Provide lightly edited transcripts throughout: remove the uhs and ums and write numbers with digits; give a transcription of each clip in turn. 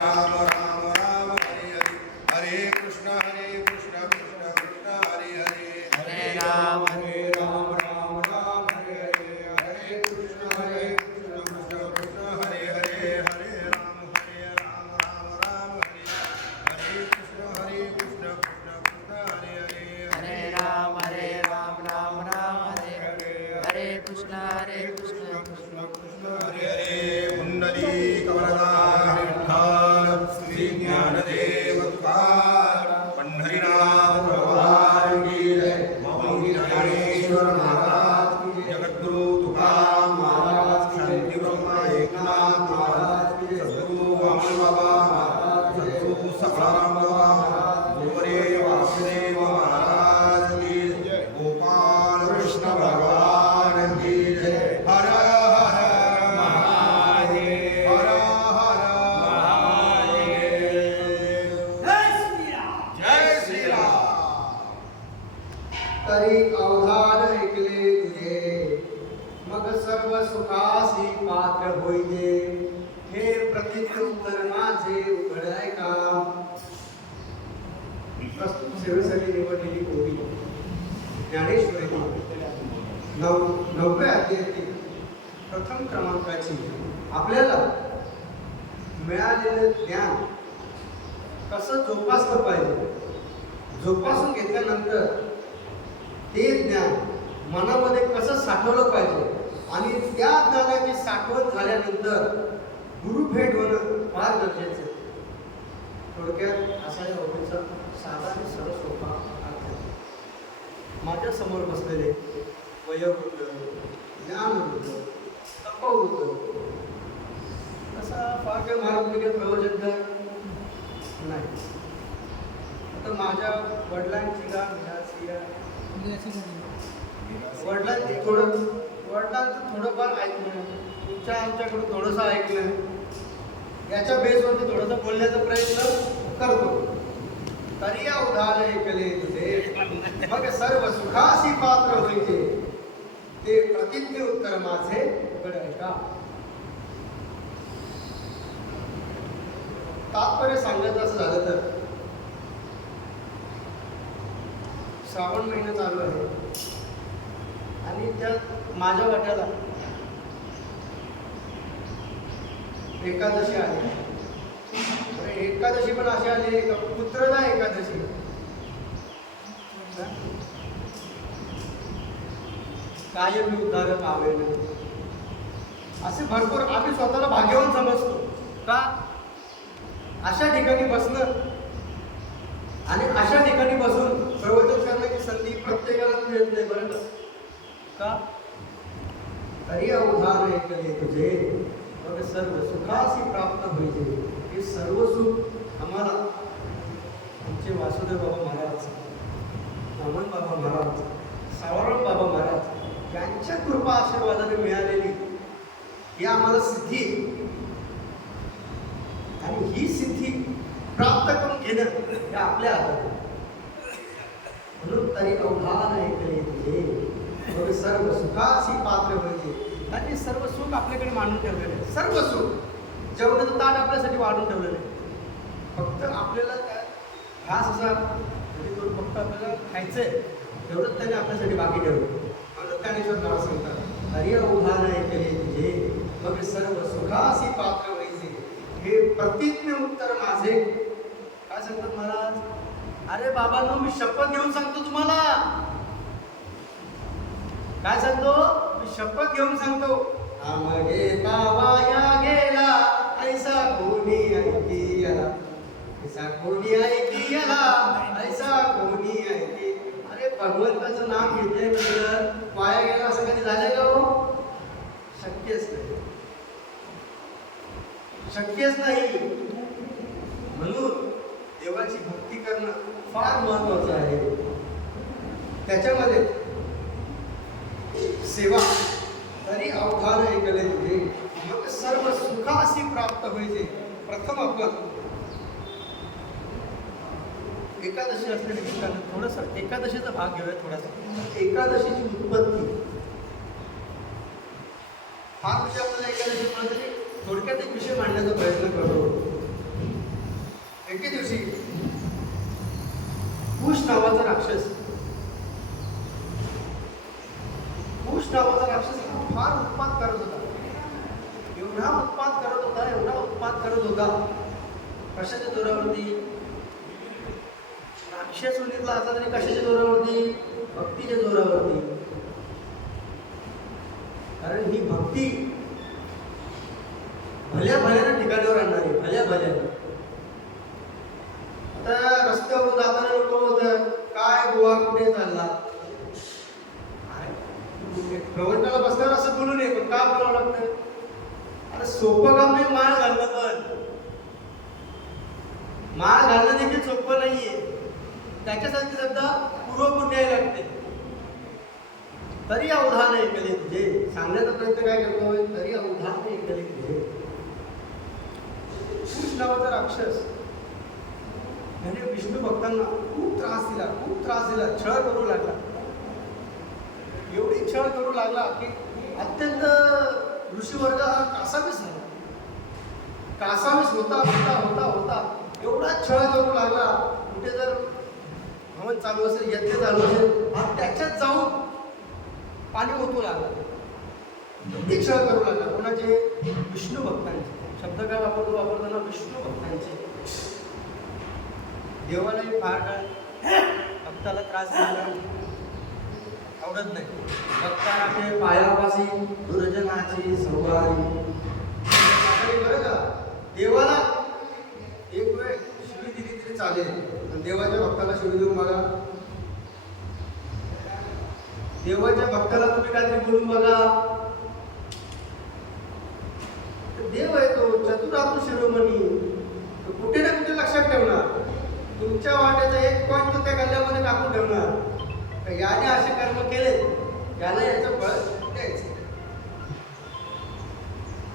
राम राम राम हरे हरे हरे कृष्ण कृष्ण कृष्ण हरे हरे हरे राम राम राम हरे हरे हरे कृष्ण कृष्ण कृष्ण हरे हरे हरे राम राम राम हरे हरे कृष्ण कृष्ण कृष्ण हरे हरे हरे राम राम राम हरे हरे कृष्ण कृष्ण कृष्ण हरे हरे कुंडली कमलदा विठ्ठल श्री ज्ञानदेव तुकार पंढरीनाथ भगवान की जय मौनी ज्ञानेश्वर महाराज की जगद्गुरु तुकाराम महाराज शांती ब्रह्मा एकनाथ महाराज की सद्गुरु वामन बाबा महाराज सद्गुरु सखाराम बाबा गोरे वासुदेव महाराज की जय गोपाल कृष्ण भगवान की जय हर हर महादेव हर हर महादेव जय श्री राम तरी अवधान ऐकले तुझे मग सर्व सुखासी पात्र होईजे हे प्रतीत उत्तर माझे उघडाय का प्रस्तुत सेवेसाठी निवडलेली ओवी ज्ञानेश्वरी नवव्या अध्यायातील प्रथम क्रमांकाची आपल्याला मिळालेलं ज्ञान कसं जोपासलं पाहिजे, जोपासून घेतल्यानंतर ते ज्ञान मनामध्ये कसं साठवलं पाहिजे आणि त्या ज्ञानाची साठवण झाल्यानंतर गुरुभेट होणं फार गरजेचं आहे. थोडक्यात असा या ओळीचा साधा आणि सरळ सोपा अर्थ आहे. माझ्या समोर बसलेले वयोवृद्ध, ज्ञानवृद्ध, तपवृद्ध असा फार काही महाराष्ट्रीय प्रवचनकार नाही. आता माझ्या वडिलांची वडिलांचं थोडंफार ऐकलं, तुमच्या आमच्याकडून थोडंसं ऐकलं, याच्या बेसवरती थोडंसं बोलण्याचा प्रयत्न करतो. तरी या उदाहरण ऐकले तुझे मग सर्व सुखासी पात्र होईचे ते प्रतिज्ञ उत्तर माझे उघड ऐका. तात्पर्य सांगायचं असं झालं तर श्रावण महिना चालू आहे आणि त्यात माझ्या वाट्याला एकादशी आली. एकादशी पण अशी आली का पुत्रदा एकादशी. कायम उद्धारक आवेल असे भरपूर आम्ही स्वतःला भाग्यवान समजतो का अशा ठिकाणी बसणं आणि अशा ठिकाणी बसून प्रवचन करण्याची संधी प्रत्येकाला मिळत नाही. बरं का तरी अवधान ऐकले तुझे मग सर्व सुखासी प्राप्त होईचे. हे सर्व सुख आम्हाला आमचे वासुदेव बाबा महाराज, वामन बाबा महाराज, सावरम बाबा महाराज यांच्या कृपा आशीर्वादाने मिळालेली ही आम्हाला सिद्धी आणि ही सिद्धी प्राप्त करून घेणं हे आपल्या हातात. म्हणून तरी अवधान ऐकले तुझे मग सर्व सुखासी पात्र व्हायचे. आणि सर्व सुख आपल्याकडे मांडून ठेवलेले आहे. सर्व सुख जेवणाचं ताट आपल्यासाठी वाढून ठेवलेलं आहे. फक्त आपल्याला घास असा फक्त आपल्याला खायचंय एवढंच त्याने आपल्यासाठी बाकी ठेवलं. म्हणून ज्ञानेश्वर मला सांगतात तरी अवधान ऐकले तुझे मग सर्व सुखासी पात्र व्हायचे हे प्रतिज्ञ उत्तर माझे. काय सांगतात महाराज? अरे बाबांनो, मी शपथ घेऊन सांगतो तुम्हाला. काय सांगतो? मी शपथ घेऊन सांगतो. आमगे बाबाया गेला ऐसा कोणी ऐकी याला, ऐसा कोणी ऐकी याला, ऐसा कोणी ऐकी. अरे भगवंताचं नाम घेतलंय म्हटलं वाया गेला असं कधी झालंय का हो? शक्यच नाही, शक्यच नाही. म्हणून देवाची भक्ती करणं फार महत्वाचं आहे. त्याच्यामध्ये सेवा तरी अवधान ऐकले तुझे मग सर्व सुखासी प्राप्त होईचे. प्रथम आपण एकादशी असलेली थोडंसं एकादशीचा भाग घेऊया. थोडासा एकादशीची उत्पत्ती हा विषय आपल्याला एकादशी थोडक्यात एक विषय मांडण्याचा प्रयत्न करतो. होता कशाच्या जोरावरती? राक्षस मुलीतला असला तरी कशाच्या जोरावरती? भक्तीच्या जोरावरती. कारण ही भक्ती भल्या भल्यानं ठिकाणावर आणणारी, भल्या भल्यानं. आता रस्त्यावर जाताना लोक बोलतात, काय गोवा कुठे चालला? प्रवचनाला बसल्यावर असं बोलू नये, पण का बोलावं लागतं? अरे सोपं काम नाही माळ घालणं, पण माळ घालणं देखील सोपं नाहीये. त्याच्यासाठी सुद्धा पूर्वपुण्य लागते. तरी अवधान ऐकले तुझे, सांगण्याचा प्रयत्न काय करतोय? तरी अवधान ऐकले तुझे. कुश नावाचा राक्षस म्हणजे विष्णू भक्तांना खूप त्रास दिला, खूप त्रास दिला, छळ करू लागला. एवढी छळ करू लागला की अत्यंत ऋषीवर्ग हा कासावीस झाला. कासावीस होता होता होता होता एवढा छळ करू लागला. कुठे जर हवन चालू असेल, यज्ञ चालू असेल, हा त्याच्यात जाऊन पाणी ओतू लागला. एवढी छळ करू लागला. कोणाचे? विष्णू भक्तांचे. शब्द काय वापरताना विष्णू भक्तांचे. देवालाही फार भक्ताला त्रास द्यायला आवडत नाही. भक्ताचे पायापाशी दुर्जनाची सवारी. बरं का, देवाला एक वेळ शिवी दिली तरी चालेल, पण देवाच्या भक्ताला शिवी देऊन बघा. देवाच्या भक्ताला तुम्ही काहीतरी बोलून बघा. देव आहे तो, चतुरातू शिरोमणी. तो कुठे ना कुठे लक्षात ठेवणार. तुमच्या वाट्याचा एक पॉईंट तो त्या गल्ल्यामध्ये टाकून ठेवणार. याने असे कर्म केले, याला याचं फळ द्यायचं.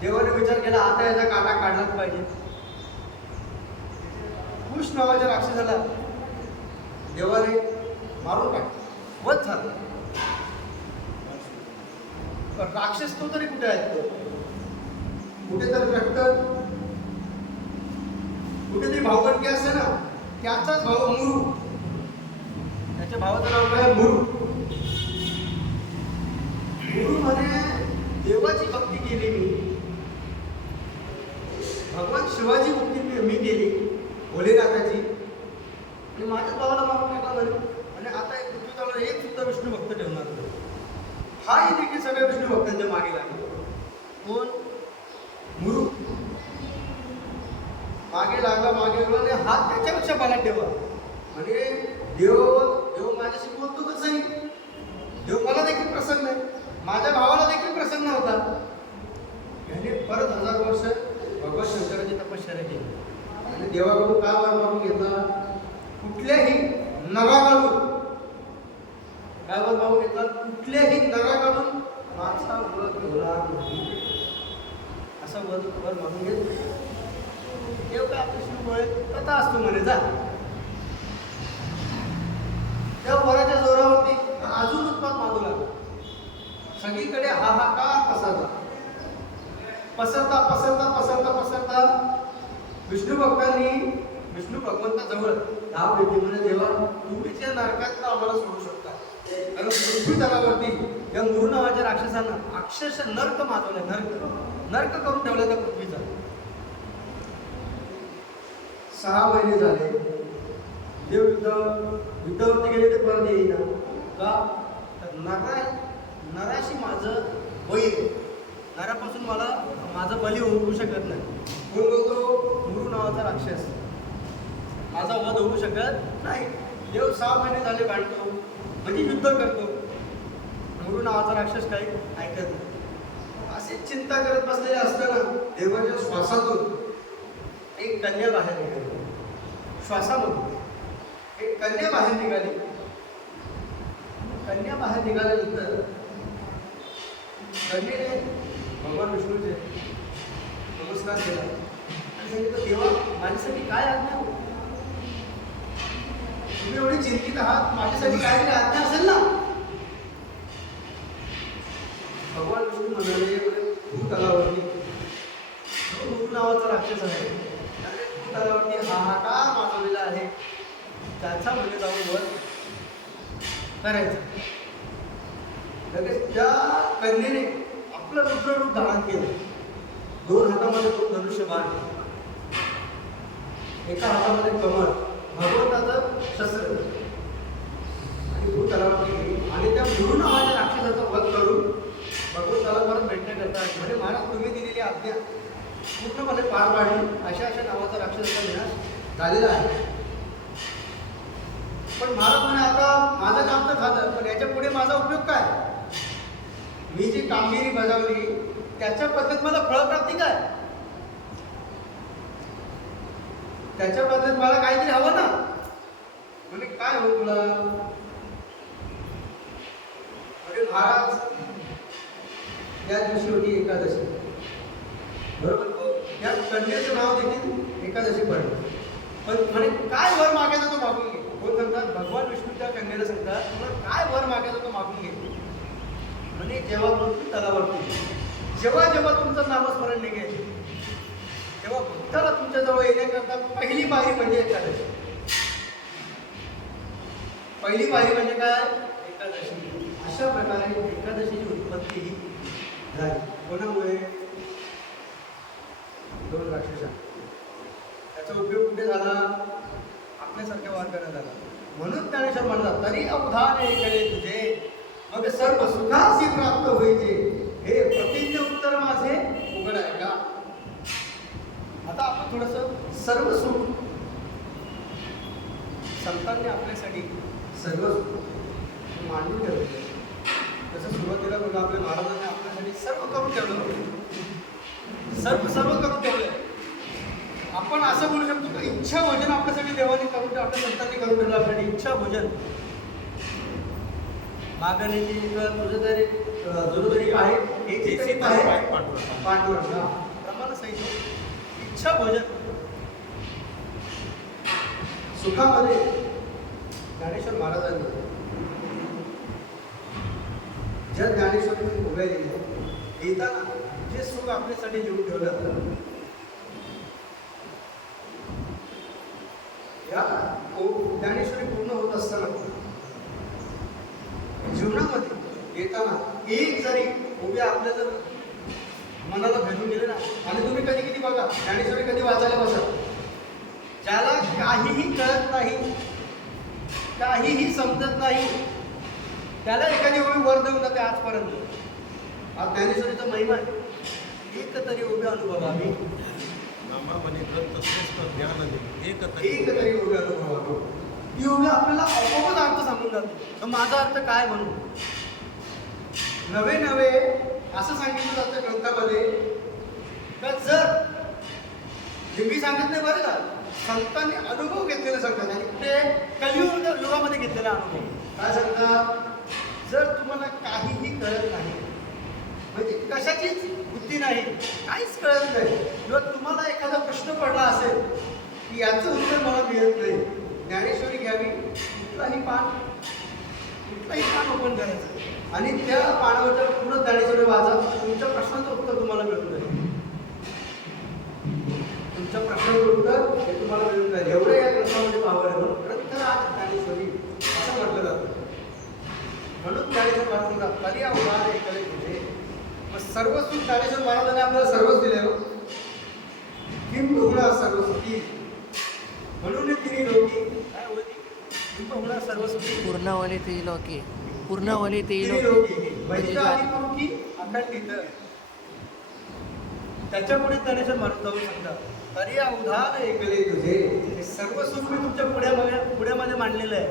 देवाने विचार केला, आता याचा काटा काढलाच पाहिजे. कुश नावाच्या राक्षसाला देवाने मारून टाकलं, वध झालं. पण राक्षस तो तरी कुठे आहे? कुठेतरी रक्त, कुठेतरी भावगटकी असते ना, त्याचाच भाव मुरू. त्याच्या भावाचं नाव काय? मुरू. मुरूमध्ये देवाची भक्ती केली मी, भगवान शिवाची भक्ती मी केली, भोलेनाथाची, आणि माझ्याच भावाला मारून टाकला म्हणे. आणि आता एक पृथ्वीतळावर एक सुद्धा विष्णू भक्त ठेवणार नाही. हाही देखील सगळ्या विष्णू भक्तांच्या मागे लागले. कोण? मुरू. मागे लागला, मागे लागला, आणि हात त्याच्यापेक्षा बाला ठेवा. म्हणजे देव माझ्याशी बोलतो तर सही, देव मला देखील प्रसन्न आहे, माझ्या भावाला देखील प्रसन्न होता. याने परत 1000 वर्ष भगवान शंकराची तपश्चर्या केली आणि देवाकडून काय वर मागून घेतला? कुठल्याही नराकडून काय वर मागून घेतला? कुठल्याही नराकडून माझा वध होणार नाही, असा वर मागून घेतला. देव काय आपल्या शिवमुळे कथा असतो म्हणे. जा त्या वराच्या जोरावरती अजून उत्पाद मागू लागला. सगळीकडे हाहाकार पसरला. पसरता पसरता पसरता पसरता विष्णू भक्तांनी विष्णू भगवंताजवळ धाव घेतली. म्हणजे देवा, तुम्हीच या नरकात आम्हाला सोडू शकता. कारण पृथ्वी तलावरती या मुरू नावाच्या राक्षसांना अक्षरशः नर्क माजवलं. नर्क करून ठेवला त्या पृथ्वीचा. 6 महिने झाले. देव युद्धावरती गेले ते परत येईना. का? तर नराशी माझं वैर, नरापासून मला माझं बली होऊ शकत नाही. कोण बोलतो? मुरू नावाचा राक्षस. माझा वध होऊ शकत नाही. देव 6 महिने झाले भांडतो, म्हणजे युद्ध करतो. मुरू नावाचा राक्षस काही ऐकत नाही. असे चिंता करत बसलेले असताना देवाच्या श्वासातून एक कन्या बाहेर निघाली. श्वासामधून एक कन्या बाहेर निघाली. कन्या बाहेर निघाल्यानंतर कन्येने भगवान विष्णूचे नमस्कार केला आणि सांगितलं, देवा, माझ्यासाठी काय आज्ञा? तुम्ही एवढी चिंतित आहात, माझ्यासाठी काय तरी आज्ञा असेल ना? भगवान विष्णू म्हणाले, भूतलावरती मुरू नावाचा राक्षस आहे, भूतलावरती हाहाकार माजवलेला आहे, त्याचा म्हणजे जाऊन वर करायचं. लगेच त्या कन्येने आपलं रुद्र रूप धारण केलं. 2 हातामध्ये 2 धनुष्यबाण, एका हातामध्ये कमळ, भगवंताचं शस्त्र, आणि भूतलावरती गेली आणि त्या गुरु नावाच्या राक्षसाचा वध करून भगवंताला परत भेटण्याकरता म्हणजे महाराज तुम्ही दिलेली आज्ञा पूर्णपणे पार पाडली. अशा अशा नावाचा राक्षसाचा विनाश झालेला आहे. पण महाराज म्हणे आता माझं काम तर झालं, पण याच्या पुढे माझा उपयोग काय? मी जी कामगिरी बजावली त्याच्या बदल्यात मला फळप्राप्ती काय? त्याच्या बदल्यात मला काहीतरी हवं ना. म्हणजे काय हो तुला? म्हणजे महाराज या दिवशी होती एकादशी, बरोबर? या कन्येचं नाव देखील एकादशी पडलं. पण म्हणे काय वर मागायचं तो मागून घे. कोण सांगतात? भगवान विष्णू त्या कन्येला सांगतात तुला काय वर मागायचं तो मागून घे. म्हणजे जेव्हा मृत्यू तलावरती जेव्हा जेव्हा तुमचं नामस्मरण निघेल तेव्हा भक्ताला तुमच्याजवळ येण्याकरता पहिली पायरी म्हणजे एकादशी. पहिली पायरी म्हणजे काय? एकादशी. अशा प्रकारे एकादशीची उत्पत्ती झाली. कोणामुळे? दोन राक्षसा. त्याचा उपयोग कुठे झाला? आपल्यासारख्या वर्गाला झाला. म्हणून ज्ञानेश्वर म्हणतात तरी अवधान ऐकले तुझे मग सर्व सुखासी प्राप्त होईचे हे प्रतिज्ञ उत्तर माझे उघड आहे का? आता आपण थोडस सर्व सुख संतांनी आपल्यासाठी सर्व सुख मांडून ठेवले. जसं सुरुवातीला बोललो आपल्या महाराजांनी आपल्यासाठी सर्व करून ठेवलं, सर्व करून ठेवलं. आपण असं बोलू शकतो की इच्छा भोजन आपल्यासाठी देवाने करून आपल्या संतांनी करून ठेवलं. आपल्यासाठी इच्छा भोजन मागण्याची तुझं तरी तरी आहे पांडुरंग प्रमाण सहित इच्छा भोजन. सुखामध्ये ज्ञानेश्वर महाराजांनी ज्या ज्ञानेश्वरी उभ्या दिल्या येताना जे सुख आपल्यासाठी लिहून ठेवलं या ज्ञानेश्वरी पूर्ण होत असताना जीवनामध्ये येताना एक जरी उभ्या आपल्या जर मनाला भेटून गेले ना, आणि तुम्ही कधी कधी बघा ज्ञानेश्वरी कधी वाचायला बसा, ज्याला काहीही कळत नाही, काहीही समजत नाही, त्याला एखादी ओळी वर देऊन जाते. आजपर्यंत आज ज्ञानेश्वरीचा महिमा आहे. एक तरी उभ्या अनुभवावी एक तरी उभ्या अनुभवावी. ती उभ्या आपल्याला आपोआपच अर्थ सांगून जातो. माझा अर्थ काय म्हणू? नवे नवे असं सांगितलं जातं ग्रंथामध्ये का जर जे मी सांगत नाही बरं का, संतांनी अनुभव घेतलेले सांगतात आणि ते कलियुग युगामध्ये घेतलेला अनुभव. काय सांगतात? जर तुम्हाला काहीही कळत नाही, म्हणजे कशाचीच बुद्धी नाही, काहीच कळत नाही, किंवा तुम्हाला एखादा प्रश्न पडला असेल की याचं उत्तर मला मिळत नाही, ज्ञानेश्वरी घ्यावी, कुठलाही पान ओपन करायचं आणि त्या पानावरच्या पूर्ण ज्ञानेश्वरी वाचा. तुमच्या प्रश्नाचं उत्तर तुम्हाला मिळून जाईल. तुमच्या प्रश्नाचं उत्तर हे तुम्हाला मिळून जाईल. एवढं या ग्रंथामध्ये पावर आहे. म्हणून ग्रंथराज ज्ञानेश्वरी असं म्हटलं जातं. म्हणून ज्ञानेश्वर महाराजांना तरी अवधान ऐकले तुझे. मग सर्व सुख ज्ञानेश्वर महाराजांनी आपल्याला सर्वच दिले. किंब हुणा सर्व सुखी म्हणून तिने लोकी काय होती? किंब हुणा सर्व सुखी पूर्णवली ती लोकी, पूर्णवली ती लोकी वैद्य आदिपुरुषी अखंडित. त्याच्यापुढे ज्ञानेश्वर महाराज जाऊन सांगतात तरी अवधान ऐकले तुझे. हे सर्व सुख मी तुमच्या पुढ्यामध्ये मांडलेलं आहे,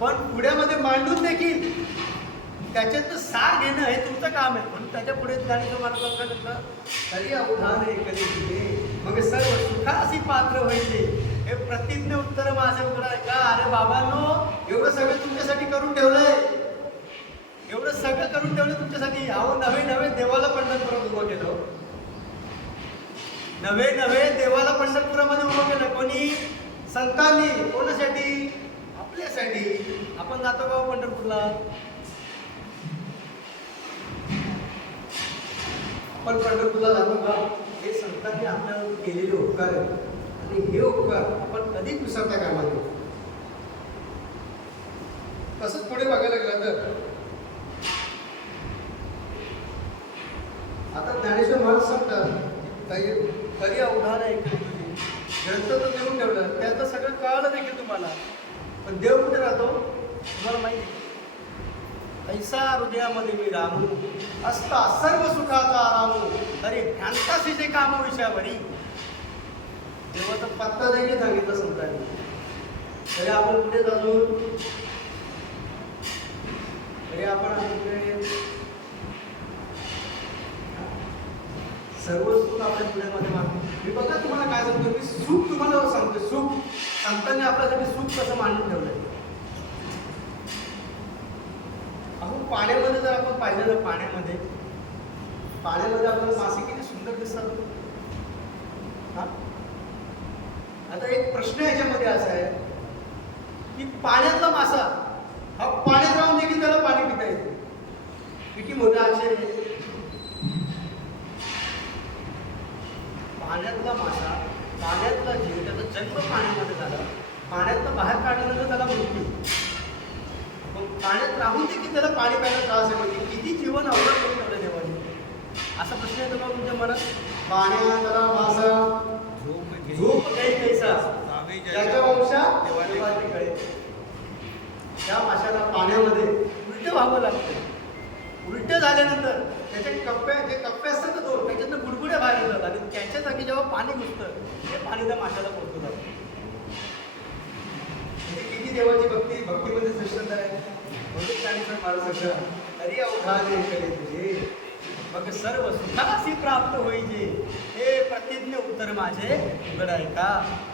पण पुढ्यामध्ये मांडून देखील त्याच्यात सार घेणं हे तुमचं काम आहे. म्हणून त्याच्या पुढे ज्ञानेश्वर महाराजांना तरी अवधान ऐकले तुझे मग सर्व सुखासी पात्र व्हायचे हे प्रतिज्ञ उत्तर माझे उघड आहे का? अरे बाबांनो, एवढं सगळं तुमच्यासाठी करून ठेवलंय, एवढं सगळं करून ठेवलं तुमच्यासाठी. अहो नवे नवे देवाला पंढरपुरात उभं केलं, नवे नवे देवाला पंढरपुरामध्ये उभं केलं. कोणी? संतांनी. कोणासाठी? आपल्यासाठी. आपण जातो का पंढरपूरला? आपण पंढरपूरला जातो का? हे संतांनी आपल्यावर केलेले उपकार आहेत आणि हे उपकार आपण कधीच विसरता कामा नये. तसंच पुढे बघायला गेलं तर आता ज्ञानेश्वर महाराज सांगतात तरी अवधान ऐकले तुझे. ग्रंथ तर देऊन ठेवलं, मला. पण देव कुठे राहतो तुम्हाला माहिती आहे? ऐसा हृदयामध्ये मी रामू असता सर्व सुखाचा आरामू तरी ध्यानतासीचे काम विषयावरी. देवाचा पत्ता देखील सांगितलं संतांनी. तरी आपण कुठे अजून तरी आपण कुठे सर्व सुख आपल्या पुण्यामध्ये मानतो. मी बघा तुम्हाला काय सांगतो, मी सुख तुम्हाला सांगतो. सुख संतांनी आपल्यासाठी सुख कसं मांडून ठेवलंय. अहो पाण्यामध्ये जर आपण पाहिलं ना, पाण्यामध्ये आपल्याला मासे किती सुंदर दिसतात. हा आता एक प्रश्न याच्यामध्ये असा आहे की पाण्यातला मासा हा पाण्यात राहून देखील त्याला पाणी पिता येते. किती मोठा आश्चर्य आहे. पाण्यातला मासा, पाण्यातला जीव, त्याचा जन्म पाण्यामध्ये झाला, पाण्यातनं बाहेर काढल्यानंतर त्याला मृत्यू. मग पाण्यात राहून देखील त्याला पाणी प्यायला त्रास आहे. म्हणजे किती जीवन अवघड करून ठेवलं देवाने. असा प्रश्न येतो का तुमच्या मनात? पाण्यातला मासा झोप काही कैसा त्याच्या वंशा देवाचे कळे. त्या माशाला पाण्यामध्ये उलटं व्हावं लागतं. उलटं झाल्यानंतर त्याचे कप्पे असतात ना दोन, त्याच्यातनं बुडबुड्या बाहेर येतात आणि त्याच्या जागी जेव्हा पाणी घुसतं ते पाणी त्या माशाला पोहोचत जातं. किती देवाची भक्तीमध्ये श्रेष्ठता आहे. म्हणून त्यानुसार मला सगळं तरी अवघाने केले तुझे मग सर्व सुखासी प्राप्त होईजे हे प्रतिज्ञ उत्तर माझे उघड आहे का.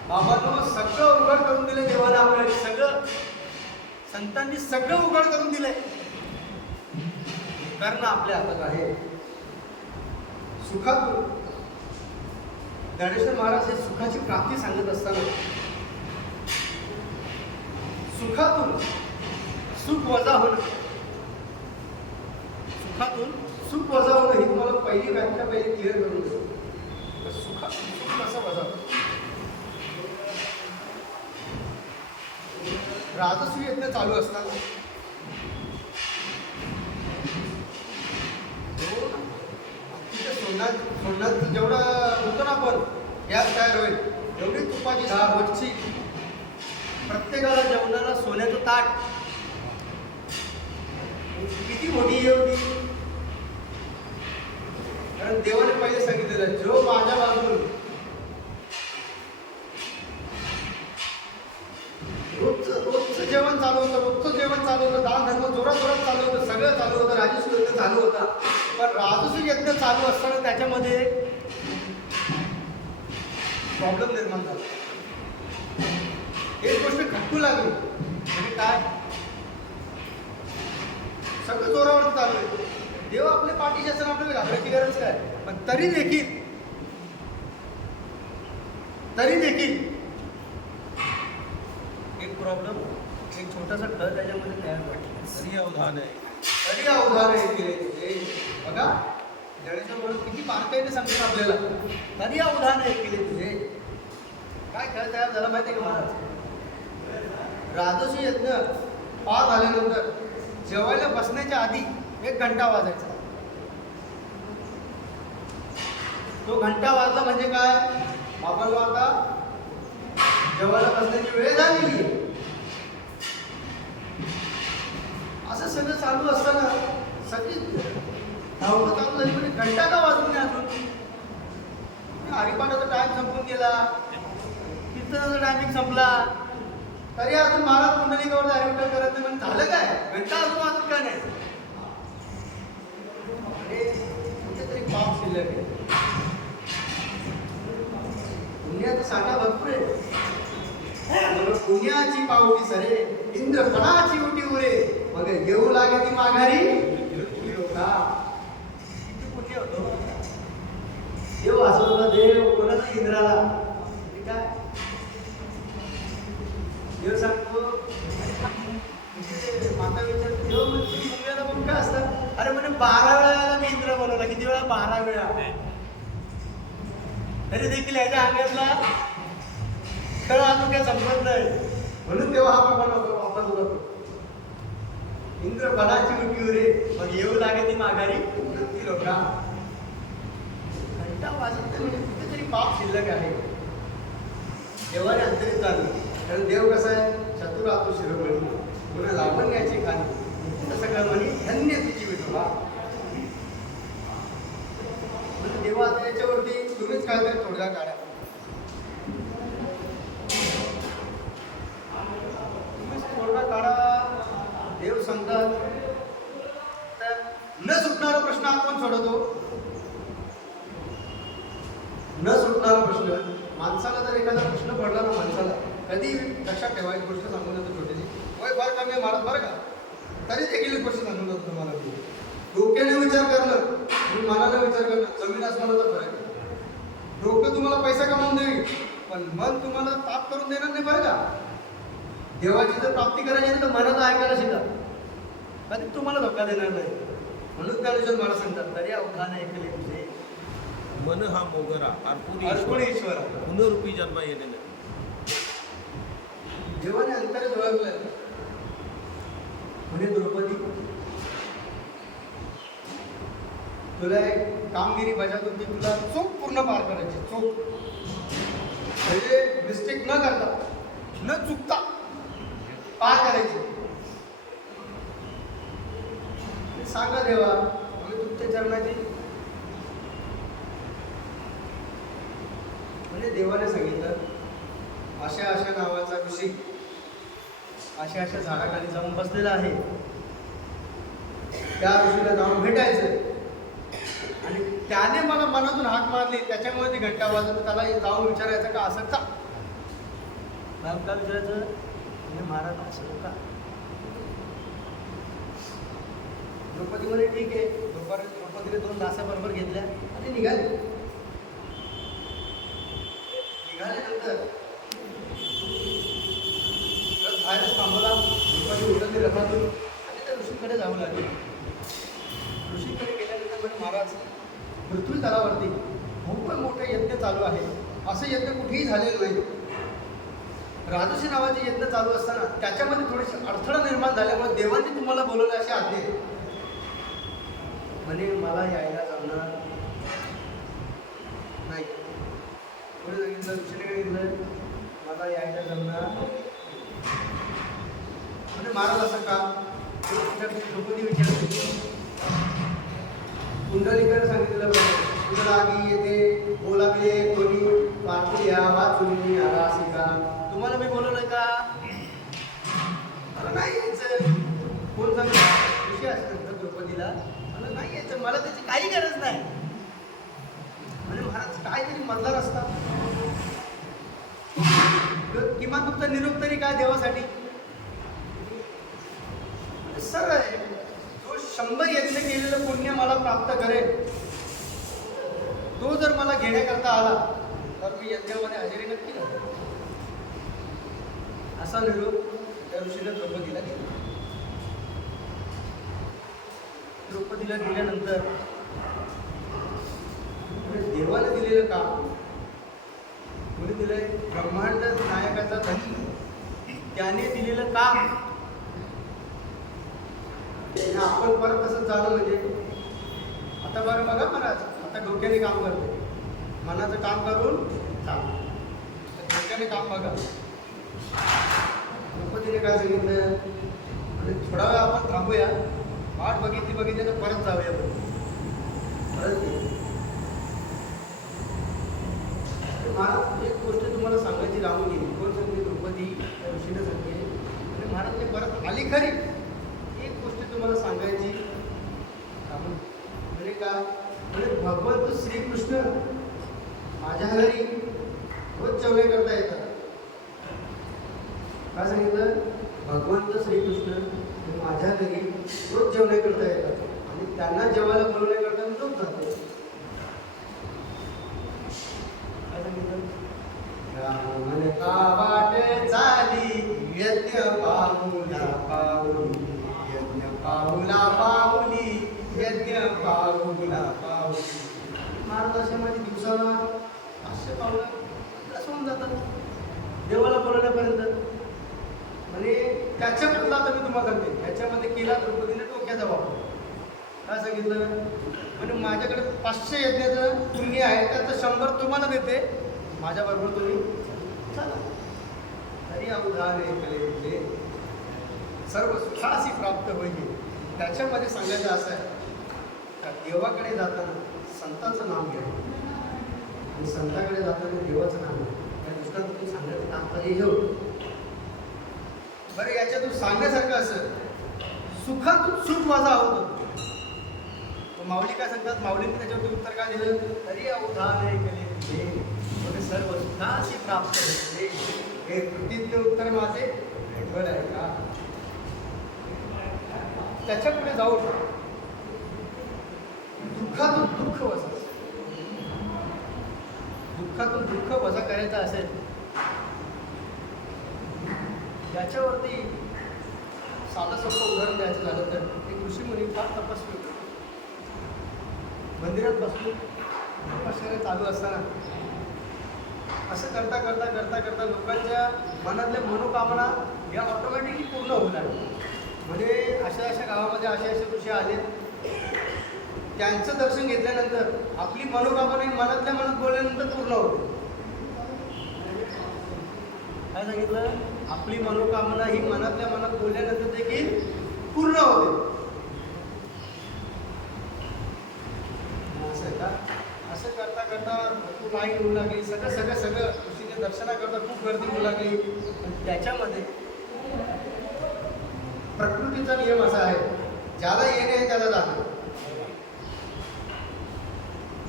बाबांनो सगळं उघड करून दिले देवाला. आपल्याला सगळं संतांनी सगळं उघड करून दिलंय. करणं आपल्या हातात आहे. सुखातून ज्ञानेश्वर महाराज हे सुखाची प्राप्ती सांगत असताना सुखातून सुख वजा होणं, सुखातून सुख वजा होणं ही तुम्हाला पहिली व्याख्या क्लिअर करून देतो. सुखातून सुख कसं वजा होतं. राजसूय यज्ञ चालू असताना सोन्यात जेवढं होतं ना आपण गॅस तयार होईल एवढी तुपाची वरची प्रत्येकाला जेवणाला सोन्याचं ताट किती मोठी एवढी. कारण देवाने पहिले सांगितलेलं जो माझ्या बाजून रोजचं जेवण चालू होतं, दान धर्म जोरात चालू होतं, सगळं चालू होतं, राजसूय यज्ञ चालू होता. पण राजसूय यज्ञ चालू असताना त्याच्यामध्ये प्रॉब्लेम निर्माण झाला. एक गोष्ट खटकू लागली. म्हणजे काय, सगळं जोरावरती चालू आहे. देव आपल्या पाठीशी असताना आपल्याला घाबरायची गरज काय. पण तरी देखील एक प्रॉब्लेम, एक छोटासा ठळ त्याच्यामध्ये तयार वाटला. तरी अवधान आहे. केले बघा ज्ञानेश्वर म्हणून किती बारकाईने सांगतात आपल्याला. तरी अवधान आहे केले तुझे. काय खेळ तयार झाला माहिती आहे का महाराज. राजसूय यज्ञ पार झाल्यानंतर जेवायला बसण्याच्या आधी 1 घंटा वाजायचा. तो घंटा वाजला म्हणजे काय, आपण आता जेवायला बसण्याची वेळ झालेली आहे. असं सगळं चालू असताना सगळी धावपळ चालू झाली. म्हणजे घंटा का वाजून नाही अजून. हरिपाठाचा टाइम संपून गेला, कीर्तनाचा टायमिंग संपला, तरी अजून महाराज पुंडलिकावर हरिविठ्ठल करत नाही. म्हणजे झालं काय, घंटा अजून वाजून काय नाही. कुठेतरी पाप शिल्लक आहे. पुण्याचा साठा भरपूर आहे. पुण्याची पावटी सरे इंद्रपणाची उटी उरे मग येऊ लागे ती माघारी होता. किती पुण्य होतो. देव हसत होता. देव कोणाचा इंद्राला. काय देव सांगतो, माता विचारतो देव म्हणजे मुंग्याला मग काय असतात. अरे म्हणजे 12 वेळा मी इंद्र बनवला. किती वेळा, 12 वेळा. तरी देखील याच्या अंगातला खेळ अजून काय संपत नाही. म्हणून तेव्हा आपण बनवतो, वापस होतो. इंद्र बलाची उठी रे मग येऊ लागे ती माघारी ती लोका. घंटा वाजत म्हणजे कुठेतरी पाप शिल्लक आहे. देवाने अंतरित चालू कारण देव कसा आहे, चतुर आतो शिरोमणी, पुन्हा लावण्याची खाणी, तसं कर म्हणे धन्य तुझी विठोबा. म्हणजे देवा आता याच्यावरती तुम्हीच काहीतरी तोडगा काढा. तुम्हीच तोडगा काढा. देव सांगतात तर न सुटणारा प्रश्न आपण सोडवतो. न सुटणारा प्रश्न, माणसाला जर एखादा प्रश्न पडला ना, माणसाला कधी लक्षात ठेवायची गोष्ट सांगून जातो छोटीशी. होय बरं का, मी मारत बरं का, तरी देखील एक गोष्ट सांगून जातो तुम्हाला. डोक्याने विचार करणं आणि मनाने विचार करणं, जमीन आसमानाचा फरक आहे. डोकं तुम्हाला पैसा कमावून देईल, पण मन तुम्हाला ताप करून देणार नाही बरं का. देवाची जर प्राप्ती करायची आहे तर मनाला ऐकायला शिका, कधी तुम्हाला धोका देणार नाही. म्हणून त्यानुसार मला सांगतात तरी अवधान ऐकले तुझे मन हा मोगरा अर्पण अर्पुरी ईश्वरा. पुनरुपी जन्म येणे नाही. देवाने अंतरे ओळखलं म्हणजे द्रौपदी, तुला एक कामगिरी बजावून ती तुला चूक पूर्ण पार करायची. चूक म्हणजे मिस्टेक न करता, न चुकता पार करायची. सांगा देवा, आम्ही तुमच्या चरणाची. म्हणजे देवाने सांगितलं अशा अशा नावाचा ऋषी अशा अशा झाडाखाली जाऊन बसलेला आहे, त्या ऋषीला जाऊन भेटायचं. आणि त्याने मला मनातून हाक मारली, त्याच्यामुळे ती घंटा वाजत. त्याला जाऊन विचारायचं का असं का, का विचारायचं म्हणजे महाराज असं का. द्रौपदी म्हणे ठीक आहे. द्रौपदीने 2 दासाबरोबर घेतल्या आणि निघाल्यानंतर बाहेरच थांबवला. द्रौपदी उठली रथातून आणि त्या ऋषीकडे जाऊ लागली. ऋषीकडे गेल्यानंतर म्हणजे महाराज, पृथ्वी तलावरती खूप मोठे यज्ञ चालू आहे. असं यज्ञ कुठेही झालेलं नाही. राजूशी नावाचे यज्ञ चालू असताना त्याच्यामध्ये थोडीशी अडथळा निर्माण झाल्यामुळे देवांनी तुम्हाला बोलवलं अशी आज्ञा आहे. म्हणे मला यायला जमणार नाही. पुढे सांगितलं, ऋषीने काय घेतलं, मला यायला जमणार म्हणजे महाराज असं का. द्रौपदी विचारली, कुंडलिकाने सांगितलं कुंडलागी येते बोलाविले कोणी वाचूया वाचून आला असे का. तुम्हाला मी बोलवलंय का, मला नाही यायचं. कोण सांगतो ऋषी असं द्रौपदीला, मला नाही यायचं, मला त्याची काही गरज नाही. म्हणजे महाराज काहीतरी मधला रस्ता, किमान तुमचा निरोप तरी काय देवासाठी. सरळ आहे. जो 100 यज्ञ केलेलं पुण्य मला प्राप्त करेल, तो जर मला घेण्याकरता आला तर मी यज्ञामध्ये हजेरी नक्की घालेन. असा निरोप त्या ऋषीला द्रौपदीला दिला. द्रौपदीला दिल्यानंतर देवाने दिलेलं काम कोणी दिलंय, ब्रह्मांड नायकाचा धनी, त्याने दिलेलं काम आपण परत तसंच झालं. म्हणजे आता बरं बघा महाराज, आता डोक्याने काम करते, मनाचं काम करून डोक्याने काम बघा. द्रौपदीने काय सांगितलं, म्हणजे थोडा वेळ आपण थांबूया, वाट बघितली तर परत जाऊया. परत महाराज एक गोष्ट तुम्हाला सांगायची राहून गेली. कोण सांगते, द्रौपदी त्या ऋषीने सांगते. आणि महाराज ते परत आली खरी. एक गोष्ट तुम्हाला सांगायची म्हणजे का, म्हणजे भगवंत श्रीकृष्ण माझ्या घरी रोज जेवणे करता येतात. काय सांगितलं, भगवंत श्रीकृष्ण माझ्या घरी रोज जेवणे करता येतात आणि त्यांना जेवायला बोलवण्याकरता मी रोज जातो. काय सांगितलं, रामन का वाट चाली यज्ञ पाहुला पाहुली, यज्ञ पाहुला पाहुली, यज्ञ पाहुला पाहुली. महाराज असे माझी दिवसाला 500 पावलं कसं होऊन जातात देवाला बोलवण्यापर्यंत. म्हणजे त्याच्यामधला आता मी तुम्हाला सांगते, ह्याच्यामध्ये केला द्रौपदीने डोक्याचा वापर. काय सांगितलं, म्हणजे माझ्याकडे 500 यज्ञाचं पुण्य आहे, त्याचं 100 तुम्हाला देते, माझ्याबरोबर तुम्ही चला. तरी अवधान ऐकले तुझे सर्व सुखासी प्राप्त होईल. त्याच्यामध्ये सांगायचं असं आहे का देवाकडे जाताना संतांचं नाम घ्या आणि संतांकडे जाताना देवाचं नाम घ्या. या दृष्टांतून सांगायचं तात्पर्य घेऊ. बरं याच्यातून सांगण्यासारखं असं सुखातून सुख माझा होत. माऊली काय सांगतात, माऊलीने त्याच्यावरती उत्तर काय दिलं, तरी अवधान ऐकले तुझे म्हणजे सर्व सुखाशी प्राप्त होते. हे कृतीतले उत्तर माझे ऐकलं आहे का. त्याच्या पुढे जाऊन दुःखातून दुःख वजा, दुःखातून दुःख वजा करायचं असेल याच्यावरती साधं सोपं उदाहरण द्यायचं झालं तर एक ऋषीमुनी फार तपस्वी होते. मंदिरात बसून तपश्चर्या चालू असताना असं करता करता करता करता लोकांच्या मनातल्या मनोकामना या ऑटोमॅटिकली पूर्ण होऊ लागल्या. म्हणजे अशा अशा गावामध्ये असे असे ऋषी आले, त्यांचं दर्शन घेतल्यानंतर आपली मनोकामना मनातल्या मनात बोलल्यानंतर पूर्ण होते. काय सांगितलं, आपली मनोकामना ही मनातल्या मनात बोलल्यानंतर देखील पूर्ण होते. असं का, असं करता करता खूप लाईन होऊ लागली. सगळं ऋषीच्या दर्शनाकरता खूप गर्दी होऊ लागली. त्याच्यामध्ये प्रकृतीचा नियम असा आहे, ज्याला येणे आहे त्याला जाणं.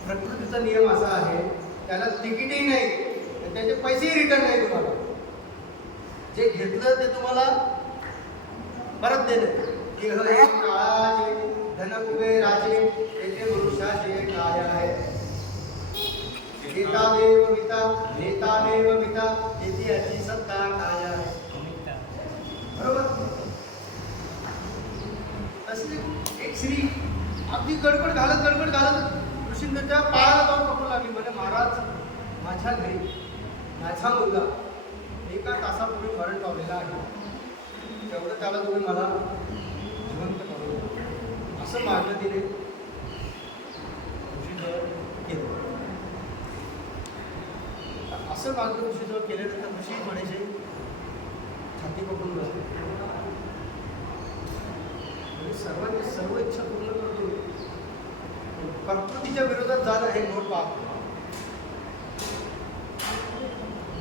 प्रकृतीचा नियम असा आहे, त्याला तिकीटही नाही, त्याचे पैसेही रिटर्न नाही तुम्हाला. जे घेतलं ते तुम्हाला परत देणं. काळाचे धन कुबेराचे येथे मनुष्याचे काय आहे. नेतादेव मिता नेतादेव मिता येथे याची सत्ता काय आहे. बरोबर. तसे एक स्त्री अगदी गडबड घालत ऋषींच्या पायाला जाऊन पकडू लागली. म्हणजे महाराज, माझ्या घरी माझा मुलगा एका तासापूर्वी मरण पावलेला आहे, तेवढं त्याला तुम्ही मला जिवंत करू द्या. असं मागणं तिने ऋषीजवळ केलं. असं मागणं ऋषीजवळ केल्यानंतर ऋषी म्हणायचे छाती पकडून बसले. सर्वांची सर्व इच्छा पूर्ण करतो. प्रकृतीच्या विरोधात जाणं हे मोठ पाप.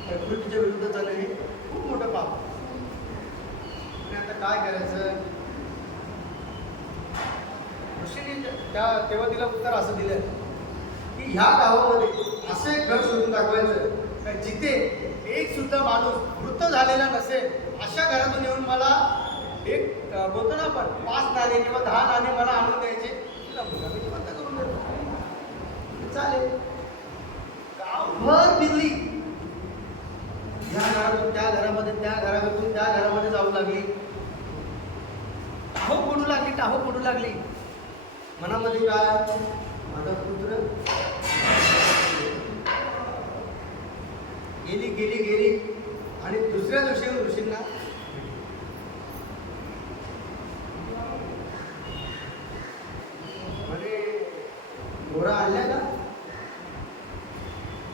प्रकृतीच्या विरोधात जाणं हे खूप मोठं पाप. आणि आता काय करायचं, ऋषीने तेव्हा तिला उत्तर असं दिलं की ह्या गावामध्ये असं एक घर शोधून दाखवायचं जिथे एक सुद्धा माणूस मृत झालेला नसेल. अशा घरातून येऊन मला एक बोलतो ना आपण 5 नाणे किंवा 10 नाणे मला आणून द्यायचे. मी बंद करून देतो, चालेल. गावभर बिल्ली ह्या घरातून त्या घरामध्ये, त्या घरातून त्या घरामध्ये जाऊ लागली. टाहो पडू लागली. मनामध्ये काय, माझा पुत्र गेली आणि दुसऱ्या दिवशी ऋषींना म्हणजे मोहरा आणल्या का,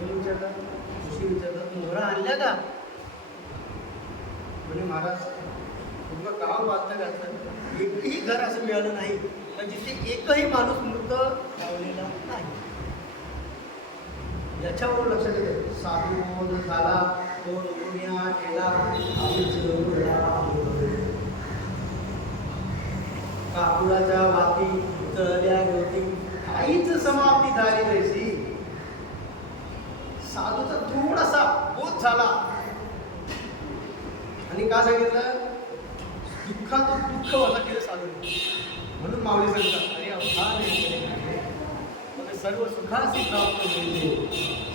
विचारतात. ऋषी विचारतात, मोहरा आणल्या का. म्हणजे महाराज पूर्ण गाव बांधलं घातलं, एकही घर असं मिळालं नाही तर जिथे एकही माणूस मृत लावलेला नाही. याच्यावर लक्षात येते साधू झाला तो दुनिया केला काकुळाच्या वाती चळल्या गवती काहीच समाप्ती झाली तशी. साधूचा थोडासा बोध झाला आणि का सांगितलं, दुःखातून दुःख वजा केलं साधू. म्हणून माऊली सांगतात, अरे अवधान ऐकले सर्व सुखासी प्राप्त होईल.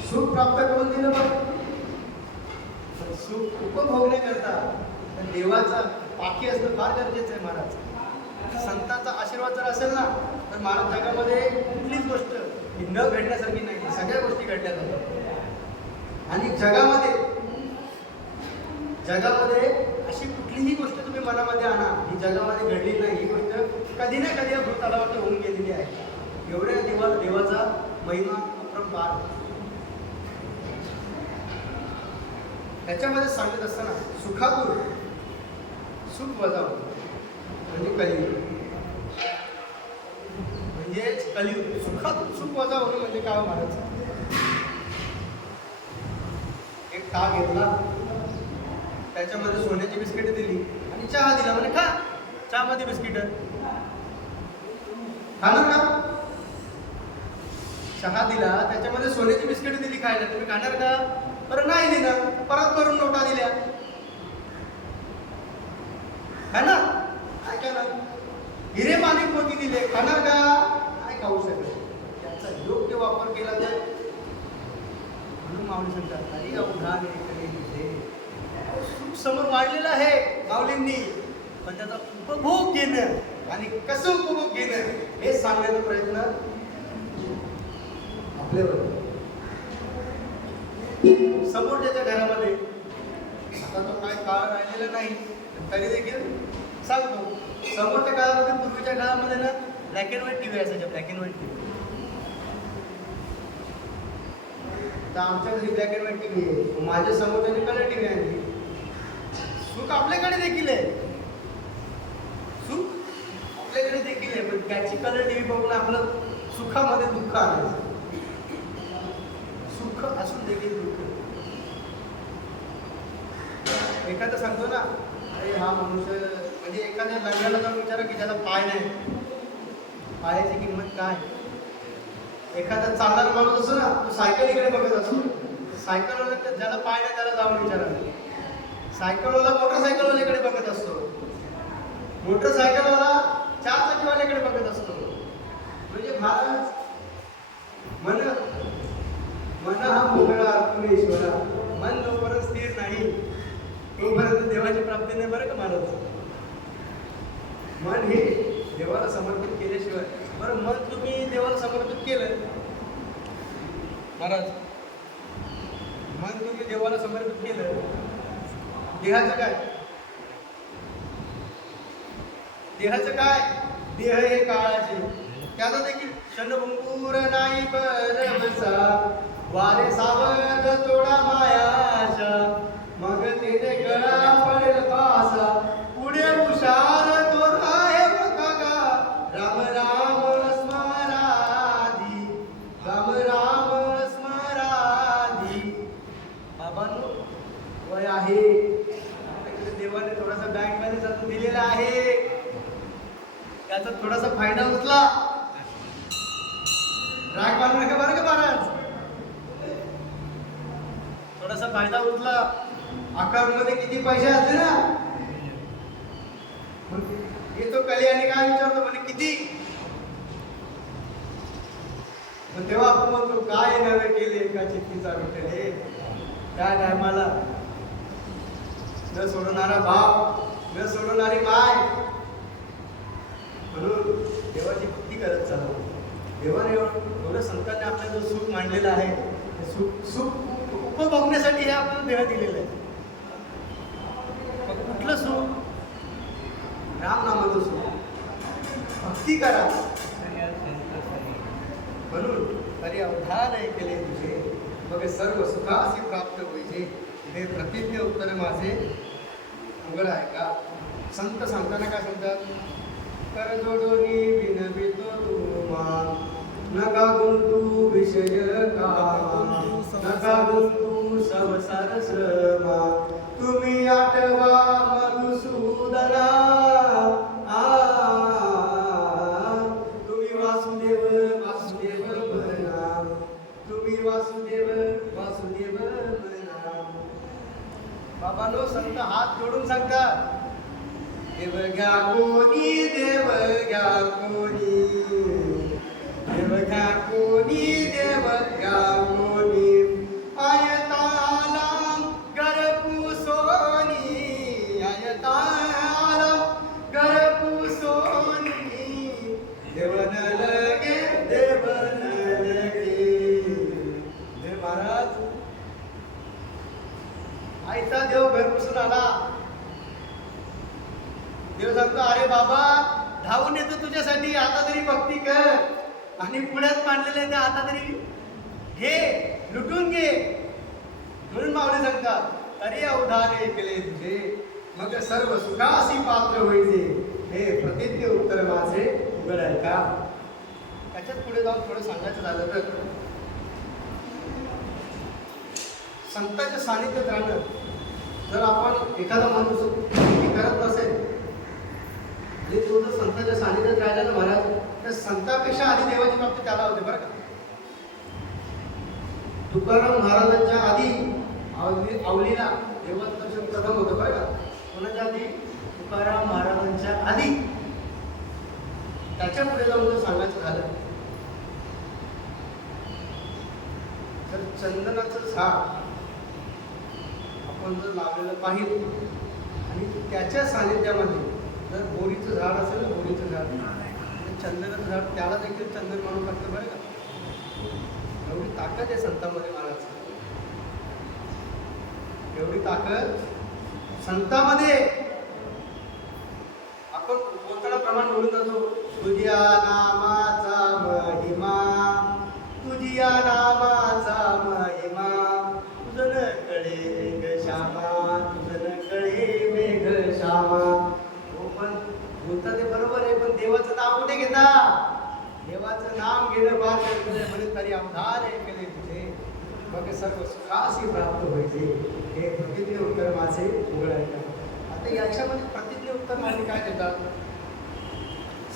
सुख प्राप्त करून दिलं बघ. सुख उपभोगण्याकरता देवाचा पाठी असणं फार गरजेचं आहे. महाराज संतांचा आशीर्वाद जर असेल ना तर महाराज जगामध्ये कुठलीच गोष्ट न घडण्यासारखी नाही, सगळ्या गोष्टी घडल्या जातात. आणि जगामध्ये अशी कुठलीही गोष्ट तुम्ही मनामध्ये आणा ही जगामध्ये घडली नाही. ही गोष्ट कधी ना कधी भूतलावरती होऊन गेलेली आहे. एवढ्या देवाचा महिमा अपरंपार. त्याच्यामध्ये सांगत असताना सुखातून सुख वजा होतं म्हणजे कलियुग. म्हणजेच कलियुग. सुखातून सुख वजा होणं म्हणजे काय म्हणायचं? एक ताक घेतला, त्याच्यामध्ये सोन्याची बिस्किट दिली आणि चहा दिला, म्हणजे खा, चहामध्ये बिस्किट खाणार का? चहा दिला, त्याच्यामध्ये सोन्याची बिस्किट दिली खायला, तुम्ही खाणार का? बरं नाही दिलं, परत करून नोटा दिल्या, खाणार? काय खाणार? हिरे माणिक मोती दिले, खाणार का? नाही खाऊ शकत. त्याचा योग्य वापर केला तर म्हणून माऊली सांगतात, अरे अवघा सुख समोर वाढलेलं आहे माऊलींनी, पण त्याचा उपभोग घेणं आणि कसं उपभोग घेणं हे सांगण्याचा प्रयत्न आपल्यावर. समोरच्या घरामध्ये आता तो काय काळ राहिलेला नाही, तरी देखील सांगतो, समोरच्या काळामध्ये पूर्वीच्या काळामध्ये ना ब्लॅक अँड व्हाईट टीव्ही असायच्या, ब्लॅक अँड व्हाईट टीव्ही. तर आमच्या घरी ब्लॅक अँड व्हाईट टीव्ही आहे, माझ्या समोरच्याने कलर टीव्ही आणली. सुख आपल्याकडे देखील आहे, सुख आपल्याकडे देखील आहे, पण त्याची कलर टीव्ही बघून आपलं सुखामध्ये दुःख आणायचं. सुख असून देखील दुःख. एखादा सांगतो ना, अरे हा मनुष्य, म्हणजे एखाद्या लग्नाला जाऊन विचारा की ज्याला पाय नाही, पायाची किंमत काय? एखादा चालणारा माणूस असतो ना, तो सायकलीकडे बघत असतो. सायकलवाला ज्याला पाय नाही त्याला जाऊन विचारा. सायकलवाला मोटरसायकलवाल्याकडे बघत असतो, मोटरसायकलवाला चारचाकीवाल्याकडे बघत असतो. म्हणजे महाराज मन मन हा मोकळा आत्मेश्वरा, मन जोपर्यंत स्थिर नाही तोपर्यंत देवाची प्राप्ती नाही. बरं का महाराज, मन हे देवाला समर्पित केल्याशिवाय. बरं, मन तुम्ही देवाला समर्पित केलं महाराज, मन तुम्ही देवाला समर्पित केलं, देहाचं काय? देहाचं काय? देह हे काळाचे, त्याचा देखील क्षणभंगूर नाही बरसा, वारे सावध तोडा मायाशा, मग तिने गळा पडेल पासा, पुढे उशार तो आहे बघा, राम राम स्मराधी, राम राम स्मराधी. बाबांनो, वय आहे, देवाने थोडासा बँक मध्ये चालू दिलेला आहे, त्याचा थोडासा फायदा उचला. राग मानू नका बरं का महाराज, थोडासा फायदा उचला. अकाउंट मध्ये किती पैसे असते ना, येतो कल्याणी काय विचारतो, म्हणजे किती? मग तेव्हा आपण म्हणतो काय नवे केले एका चिठ्ठीचा विठ्ठल हे. त्या टायमाला न सोडणारा बाप, न सोडणारी माय, म्हणून देवाची भक्ती करत चालू. देवाने एवढं संतांनी आपल्याला जो सुख मांडलेलं आहे, सुख उपभोगण्यासाठी हे आपल्याला देह दिलेलं आहे. मग कुठलं सुख? रामनामाचं सुख. भक्ती करा. म्हणून तरी अवधान केले तुझे, मग सर्व सुखासी प्राप्त होईचे, हे प्रतिज्ञ उत्तर माझे उघड आहे का? संत सांगताना काय सांगतात? कर जोडोनी विनवितो तुमा, नका गुंतू विषय कामा, नका गुंतू संसार श्रमा, तुम्ही आठवा मधुसूदना, तुम्ही वासुदेव वासुदेव म्हणा, तुम्ही वासुदेव वासुदेव म्हणा. बाबांनो, संत हात जोडून सांगतात, देव घ्या कोणी, देव घ्या कोणी, देव घ्या कोणी, देव घ्या कोणी, आयताला गरपू सोनी, आयताला गरपू सोनी, देवन लगे, देवन लगे. देव महाराज, आईचा देव घर पुसून आला. देव सांगतो, अरे बाबा, धावून येतो तुझ्यासाठी, आता तरी भक्ती कर. आणि पुण्यात मांडलेले ते आता तरी घे, लुटून घे. म्हणून माऊली सांगतात, तरी अवधाने केले तुझे मग सर्व सुखासी पात्र होईजे हे प्रतिज्ञ उत्तर माझे उघड आहे का. त्याच्यात पुढे जाऊन थोडं सांगायचं झालं तर संतांच्या सानिध्यात राहणं जर आपण एखादा माणूस हे करत नसेल आणि तो जर संतांच्या सानिध्यात राहिला ना महाराज तर संतापेक्षा आधी देवाची प्राप्ती त्याला होते बरं का. तुकाराम महाराजांच्या आधी आवलीला देवाचं दर्शन प्रथम होतं बरं का. कोणाच्या आधी तुकाराम महाराजांच्या आधी. त्याच्या पुढे जाऊन जर सांगायचं झालं तर चंदनाचं झाड आपण जर लावलेलं पाहिलं आणि त्याच्या सानिध्यामध्ये जर बोरीचं झाड असेल ना बोरीचं झाड चंदनाचं झाड त्याला देखील चंदन म्हणून टाकतं बरं का. एवढी ताकद आहे संतांमध्ये महाराज. एवढी ताकद संतांमध्ये. आपण बोलताना प्रमाण बोलून जातो तुझ्या नामाचा महिमा तुझ्या नामाचा महिमा तुझं न कळे मेघ श्यामा तुझं न कळे मेघ श्यामा. हो पण बोलता ते बरोबर आहे पण देवाचं नाव कुठे घेता. देवाचं नाम घेणं फार गरजेचं आहे. म्हणजे तरी अवधान केले तुझे मग सर्व सुखासी प्राप्त व्हायचे हे प्रतिज्ञ उत्तर माझे उघड आहे का. आता याच्यामध्ये प्रतिज्ञ उत्तर माझे काय देतात.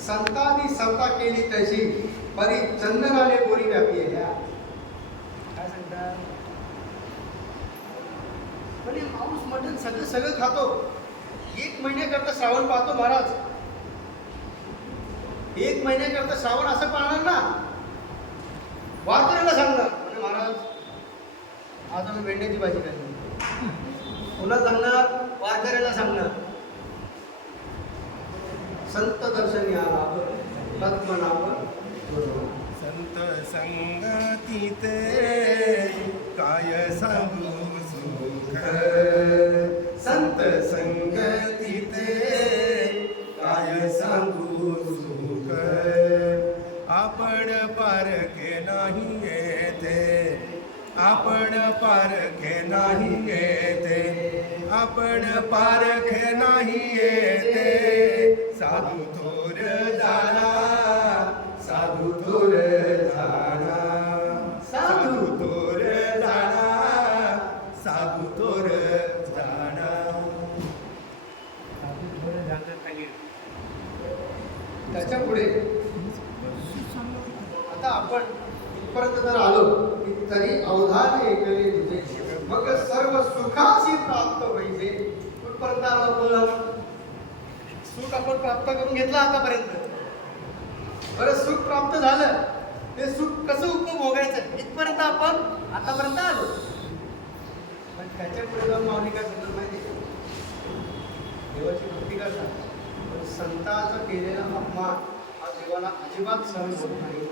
संतांनी सत्ता केली तशी परी चंदनाने बोरी व्यापी आहे. काय सांगतात म्हणजे माणूस मटण सगळं सगळं खातो. 1 महिन्याकरता श्रावण पाहतो महाराज. 1 महिन्याकरता श्रावण असं पाळणार ना. वारकऱ्याला सांगणार म्हणजे महाराज आज आम्ही भेंड्याची भाजी खाल्ली. पुन्हा सांगणार वारकऱ्याला सांगणार संत दर्शन या पद्मनाभ संत संगतीते काय सांगू सुख संत संगतीते काय सांगू सुख आपण पारखे नाही येते आपण पारखे नाही येते आपण पारखे नाही येते साधू थोर जाना साधू थोर जाना साधू थोर जाना साधू थोर जाना. त्याच्या पुढे आता आपण इथपर्यंत जर आलो की तरी अवधान ऐकले तुझे मग सर्व सुखाशी प्राप्त व्हायचे. कुठपर्यंत आलो बोला. सुख आपण प्राप्त करून घेतलं आतापर्यंत. बरं सुख प्राप्त झालं ते सुख कसं उपभोगायचं इथपर्यंत आपण आतापर्यंत आलो. पण त्याच्या पुढे जाऊन माऊली काय सांगतात माहिती देवाची भक्ती करतात पण संतांचा केलेला अपमान हा देवाला अजिबात सहन होत नाही.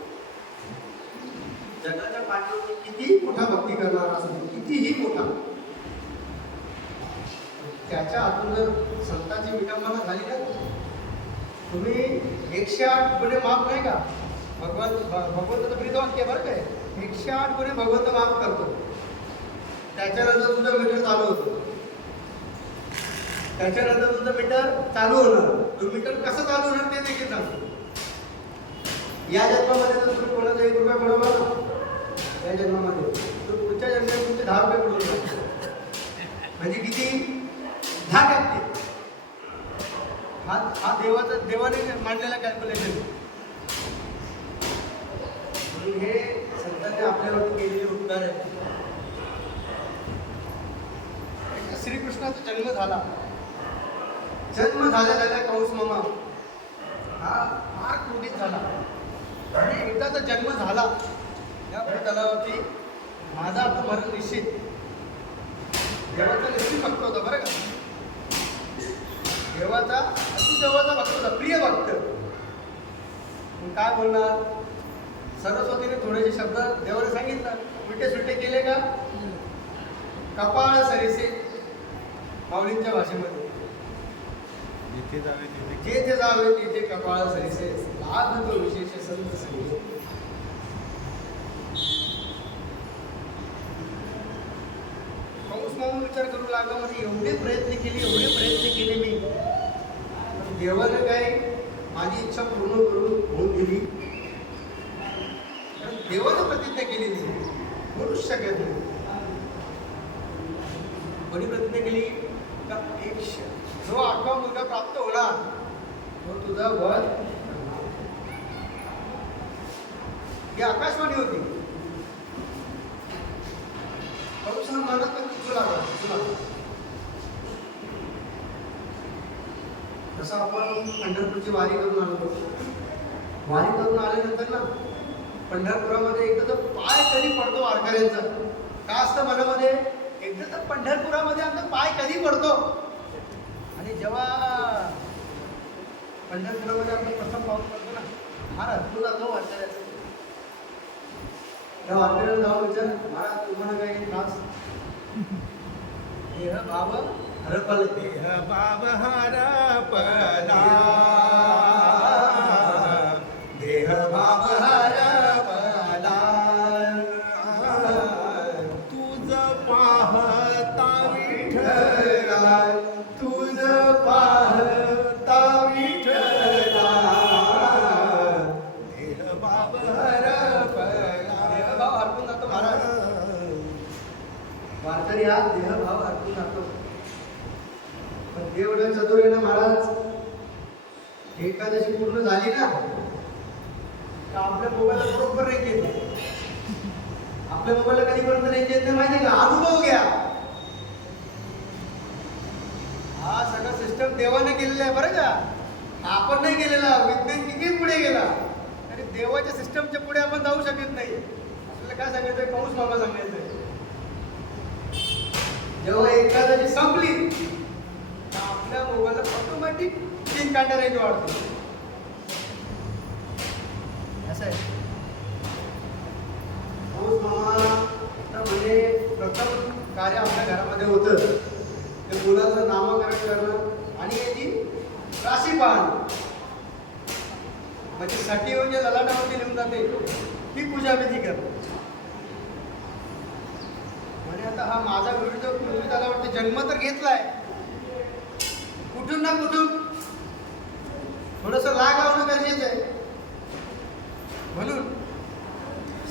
जगाच्या पाठीवर कितीही मोठा भक्ती करणारा असतो कितीही मोठा त्याच्या हातून जर संतांची विडंबना झाली ना तुम्ही 108 गुन्हे माफ नाही का. भगवंत प्रीत वाक्य बरं काय 108 गुन्हे भगवंत माफ करतो. त्याच्यानंतर तुझं मीटर चालू होतं. त्याच्यानंतर तुझं मीटर चालू होणार. तो मीटर कसं चालू होणार ते देखील सांगतो. या जन्मामध्ये जर तुम्ही कोणाचा 1 रुपया पडवला या जन्मामध्ये तर पुढच्या जन्मात तुमचे 10 रुपये पडून जातात. म्हणजे किती 10%. हा देवाने मांडलेला कॅल्क्युलेशन. म्हणून हे संतांनी आपल्यावरती केलेले उपकार आहे. श्रीकृष्णाचा जन्म झाला. जन्म झाल्या कंस मामा हा फार क्रोधित झाला. आणि एकदाचा जन्म झाला या तलावरती माझा आता मरण निश्चित. देवाचा निश्चित भक्त होता बरं का. देवाचा अति जवळचा भक्त होता प्रिय भक्त. काय बोलणार सरस्वतीने थोडेसे शब्द देवाने सांगितलं. उलटे सुलटे केले का कपाळ सरीसे माऊलींच्या भाषेमध्ये जेथे जावे तिथे कपाळ सरीसे लाभ तो विशेष संत संगी. कंस माऊली विचार करू लागला, म्हणजे एवढे प्रयत्न केले मी, पण देवानं काय माझी इच्छा पूर्ण करून होऊन दिली. कारण देवानं प्रतिज्ञा केली नाही, म्हणूच शकत नाही. कोणी प्रतिज्ञा केली का जो 8वा मुलगा प्राप्त होणार तो तुझा वध. ही आकाशवाणी होती. पाऊस हा मनात तुझू लागला. जसं आपण पंढरपूरची वारी करून आलो, वारी करून आल्यानंतर ना पंढरपुरामध्ये एकदा तर पाय कधी पडतो वारकऱ्यांचा. का असतं मनामध्ये, एकदा तर पंढरपुरामध्ये आमचा पाय कधी पडतो. आणि जेव्हा पंढरपुरामध्ये आपण प्रथम पाऊस पडतो ना, महाराज तू जातो वारकऱ्याचा. त्या वारकऱ्याला जाऊन विचार, महाराज तुम्हाला काही त्रास? देह भाव हरपल, देह भाव हरपला, देह भाव हरपला, तुझ पाहता विठ्ठला, तुझ पाहता विठ्ठला, देह भाव हरपला. देहभाव हरपून जातो महाराज. वारकरी हा देहभाव हरपून जातो. पण देवडं चतुर आहे ना महाराज. एकादशी पूर्ण झाली ना का आपल्या मोबाईलला बरोबर रेंज येते. आपल्या मोबाईलला कधीपर्यंत रेंज येत नाही माहिती का? अनुभव घ्या. हा सगळा सिस्टम देवाने केलेला आहे बरं का. आपण नाही केलेला. विज्ञान किती पुढे गेला तरी देवाच्या सिस्टमच्या पुढे आपण जाऊ शकत नाही. आपल्याला काय सांगायचंय? पाऊस बाबा सांगायचंय. जेव्हा एखाद्याची संपली तर आपल्या मोबाईलला ऑटोमॅटिक 3 कांड्या रेंज वाढतो. असं आहे. पाऊस मामा तर म्हणजे प्रथम कार्य आपल्या घरामध्ये होतं ते मुलाचं नामकरण करणं आणि याची राशी पाहणं. म्हणजे साठी म्हणजे ललाटावरती लिहून जाते ती पूजा विधी करणं. म्हणजे आता हा माझा विरुद्ध पृथ्वी त्याला वाटतं जन्म तर घेतलाय, कुठून ना कुठून थोडस लाग लावणं गरजेचं आहे. म्हणून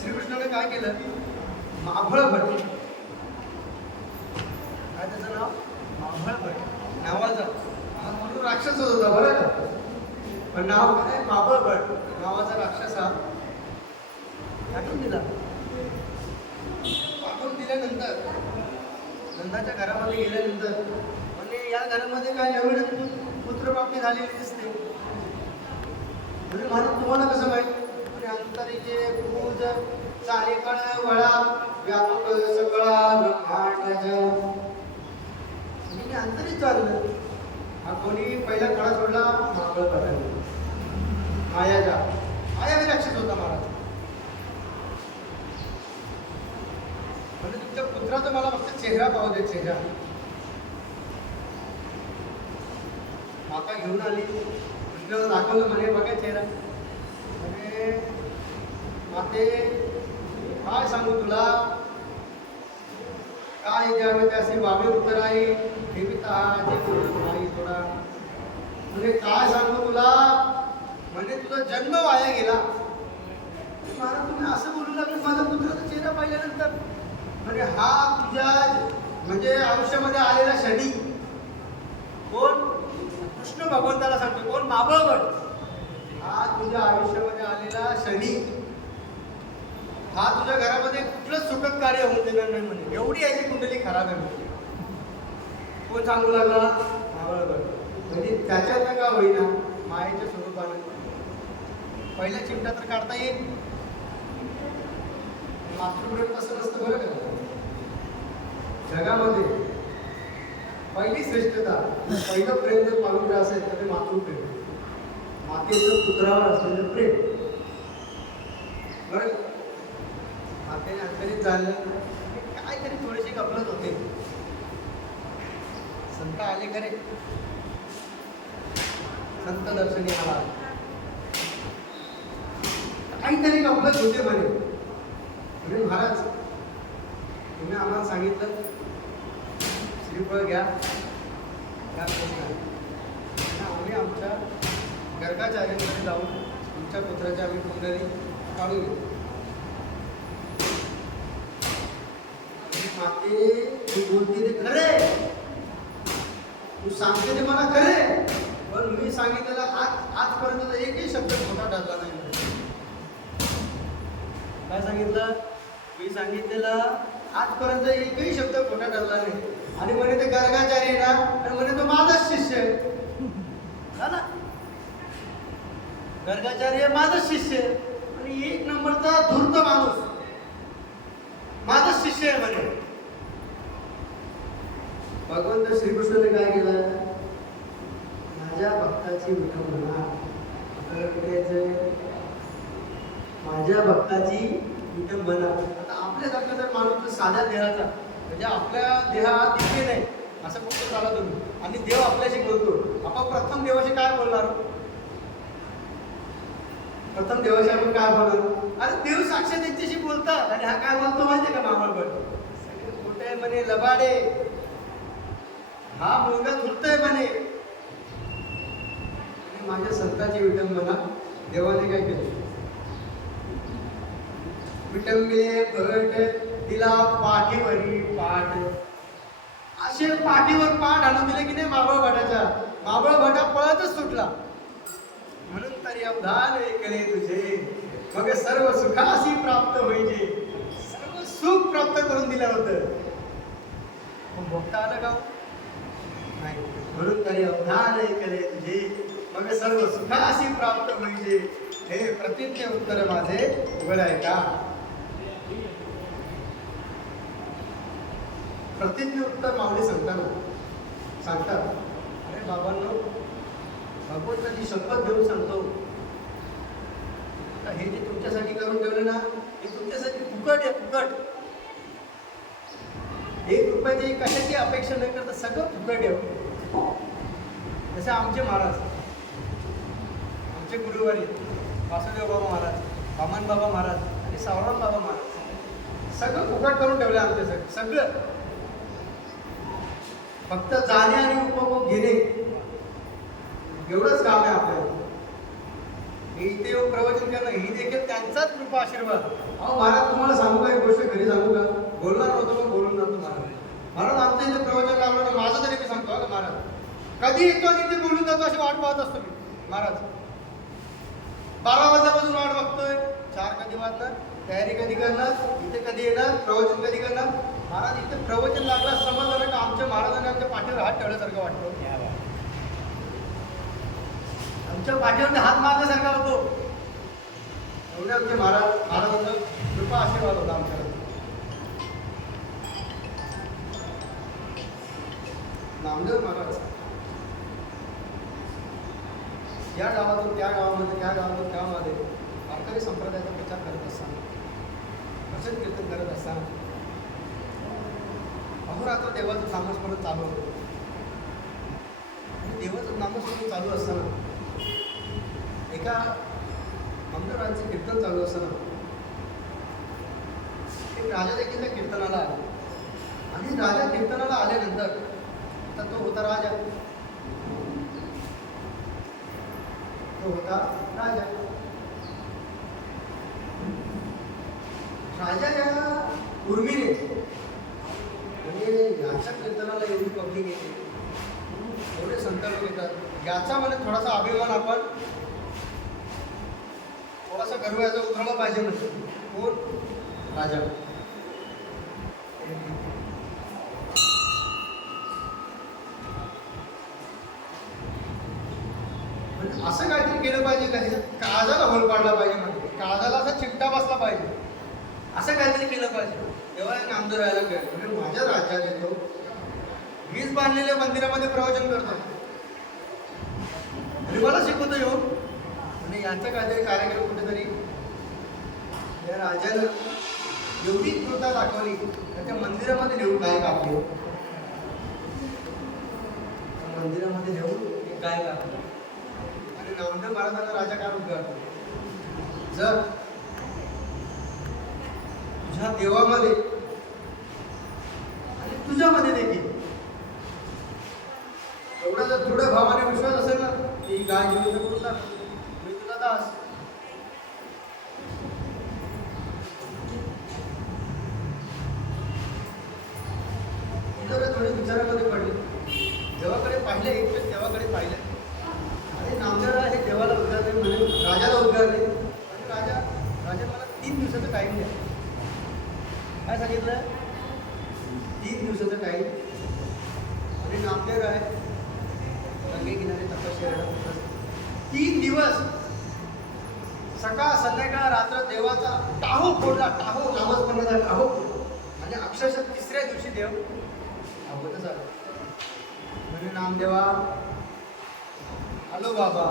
श्रीकृष्णाने काय केलं? माभळ भट, काय त्याचं नाव? माभळ भट नावाचा. हा म्हणून राक्षसच होता बरं का, पण नाव काय? माभळ भट नावाचा राक्षस हा टाकून दिला. टाकून दिल्यानंतर नंदाच्या घरामध्ये गेल्यानंतर म्हणजे या घरामध्ये काय नवीन पुत्रप्राप्ती झालेली दिसते. म्हणजे महाराज तुम्हाला कसं माहिती? अंतरीचे पूज चालेकळ वळा व्यापक सगळा ब्रह्मांडाचा. म्हणजे अंतरीच चाललं. हा कोणी पहिला कळा सोडला? मागळ करायला मायाचा. मायावी राक्षस होता महाराज. म्हणजे तुमच्या पुत्राचा मला फक्त चेहरा पाहू दे. चेहरा माता घेऊन आली, कृष्णाला दाखवलं, म्हणे बघा चेहरा. म्हणे माते काय सांगू तुला, काय द्यावे त्याचे वावे उत्तर आहे देविता नाही थोडा. म्हणजे काय सांगू तुला, म्हणजे तुझा जन्म वाया गेला. महाराज तुम्ही असं बोलू लागले माझा पुत्राचा चेहरा पाहिल्यानंतर. म्हणजे हा तुझ्या म्हणजे आयुष्यामध्ये आलेला शनी कोण? कृष्ण भगवंताला सांगतो. कोण? माबळवट. हा तुझ्या आयुष्यामध्ये आलेला शनी हा तुझ्या घरामध्ये कुठलंच सुखद कार्य होऊन देणार नाही. म्हणजे एवढी याची कुंडली खराब आहे. म्हणजे कोण सांगू लागला? माबळवट. म्हणजे त्याच्यात का होईना मायेच्या स्वरूपाने पहिल्या चिमटा तर काढता येईल. मातृप्रेम तसं नसतं बरं का. जगामध्ये पहिली श्रेष्ठता, पहिलं प्रेम जर पवित्र असेल तर ते मातृप्रेम. मातेचं पुत्रावर असलेलं प्रेम बरं. मातेने अंतरित झालं काहीतरी थोडीशी गफलत होते. संत आले खरे, संत दर्शनी आला, काहीतरी गफलत होते म्हणे. म्हणजे महाराज तुम्ही आम्हाला सांगितलं श्रीफळ घ्या आम्ही आमच्या गर्गाचार्यांकडे जाऊन तुमच्या पुत्राच्या आम्ही कुंडली काढून घेऊ. माते तू बोलते ते खरे, तू सांगते ते मला खरे, पण मी सांगितलेला आजपर्यंत एकही शब्द खोटा ठरला नाही. काय सांगितलं? मी सांगितलेलं आजपर्यंत एकही शब्द खोटा ठरला नाही. आणि म्हणे ते गर्गाचार्य ना, आणि म्हणे तो माझाच शिष्य ना. गर्गाचार्य माझाच शिष्य, आणि एक नंबरचा धूर्त माणूस माझाच शिष्य आहे म्हणे. भगवंत श्रीकृष्णाने काय केलं? माझ्या भक्ताची विटंबना. आपल्याला कुठे यायचंय? माझ्या भक्ताची विटंबना. आता आपल्यासारखा जर माणूस साध्या देहाचा, म्हणजे आपल्या देहात दिव्य नाही असं कुठं चाला तुम्ही, आणि देव आपल्याशी बोलतो, आपण प्रथम देवाशी काय बोलणार? प्रथम देवाशी आपण काय बोलणार? अरे देव साक्षात त्यांच्याशी बोलतात, आणि हा काय बोलतो माहितीये का? मामाबळ सगळे खोटे म्हणे, लबाडे, हा मुलगा धुरतोय म्हणे. आणि माझ्या संताची विटंबना देवाने काय केली? विटंबिले भट तिला पाठीवरी पाठ. असे पाठीवर पाठ आणून दिले की नाही मावळ भटाच्या. मावळ भटा पळतच सुटला. म्हणून तरी अवधान ऐकले तुझे, मग सर्व सुखासी प्राप्त होईजे. सर्व सुख प्राप्त करून दिलं होतं, मग भोगता आलं का? नाही. म्हणून तरी अवधान ऐकले तुझे, मग सर्व सुखासी प्राप्त होईजे. हे प्रतिज्ञ उत्तर माझे उघड आहे का? प्रतिज्ञ उत्तर माऊली सांगतात, अरे बाबांनो, भगवंताची शपथ घेऊन सांगतो, हे जे तुमच्यासाठी करून ठेवलं ना, हे तुमच्यासाठी फुकट आहे, फुकट. 1 रुपयाची कशाची अपेक्षा न करता सगळं फुकट आहे. जसे आमचे महाराज, आमचे गुरुवारी वासुदेव बाबा महाराज, वामन बाबा महाराज आणि सावराम बाबा महाराज, सगळं फुकट करून ठेवलं आमच्यासाठी. सगळं फक्त जाणे आणि उपभोग घेणे एवढंच काम आहे आपल्याला. इथे येऊन प्रवचन करणं ही देखील त्यांचाच कृपा आशीर्वाद. अहो महाराज, तुम्हाला सांगू का एक गोष्ट, घरी सांगू का? बोलणार होतो पण बोलून जातो महाराज. महाराज आमच्या इथे प्रवचन लावलं ना, माझं तरी मी सांगतो का महाराज, कधी येतो आणि इथे बोलून जातो अशी वाट पाहत असतो मी. महाराज 12 वाजल्यापासून वाट बघतोय, 4 कधी वाजणार, तयारी कधी करणार, इथे कधी येणार, प्रवचन कधी करणार. महाराज इथे प्रवचन लागला समजलं का आमच्या महाराजांनी आमच्या पाठीवर हात ठेवल्यासारखं वाटतं. आमच्या पाठीवर हात मारल्यासारखा होतो. एवढे आमचे महाराजांचा कृपा आशीर्वाद होता आमच्यावर. नामदेव महाराज या गावातून त्या गावामध्ये, त्या गावातून त्या गावामध्ये वारकरी संप्रदायाचा प्रचार करत असताना, भजन कीर्तन करत असताना अहोरात्र देवाचं नामस्मरण चालू होतं. आणि देवाचं नामस्मरण चालू असताना एका आमदारांचं कीर्तन चालू असताना एक राजा देखील त्या कीर्तनाला आला. आणि राजा कीर्तनाला आल्यानंतर तर तो होता राजा, तो होता राजा. राजा या उर्मीने म्हणजे याच्या कीर्तनाला एवढी पब्लिक येते, एवढे संत लोक येतात, याचा मला थोडासा अभिमान आपण थोडासा गर्व याचा उतरला पाहिजे. म्हणजे कोण? राजा. म्हणजे असं काहीतरी केलं पाहिजे का काळजाला होल पाडला पाहिजे, म्हणजे काळजाला असा चिमटा बसला पाहिजे, असं काहीतरी केलं पाहिजे. तेव्हा नामदेव राहायला गेलं. म्हणजे माझ्या राज्यात येतो, मीच बांधलेल्या मंदिरामध्ये प्रवचन करतो आणि मला शिकवतो येऊन. आणि यांचा काहीतरी कार्यक्रम कुठेतरी या राजानं एवढी कृता दाखवली तर त्या मंदिरामध्ये नेऊन गाय कापली. मंदिरामध्ये नेऊन एक गाय कापली. आणि नामदेव महाराजांना राजा काय उद्गारतो, जर तुझ्या देवामध्ये आणि तुझ्यामध्ये देखील एवढा जर दृढ भावाने विश्वास असेल ना की ही गाय जिवंत करून टाक, मी तुझा दास. जरा थोडे विचारामध्ये पडले, देवाकडे पाहिले, एकवेळ देवाकडे पाहिले आणि नामदेवराव हे देवाला उद्गारले, म्हणजे राजाला उद्गारले आणि राजा मला 3 दिवसाचा टाईम द्या. काय सांगितलं? 3 दिवसाचा टाईम. आणि नामदेव आहे गंगे किनारे तपश्चर्या करतात. 3 दिवस सकाळ संध्याकाळ रात्र देवाचा टाहो फोडला, टाहो नामस्मरणाचा टाहो फोडला. म्हणजे अक्षरशः 3ऱ्या दिवशी देव अवगतच आला. म्हणजे नामदेवा आलो बाबा,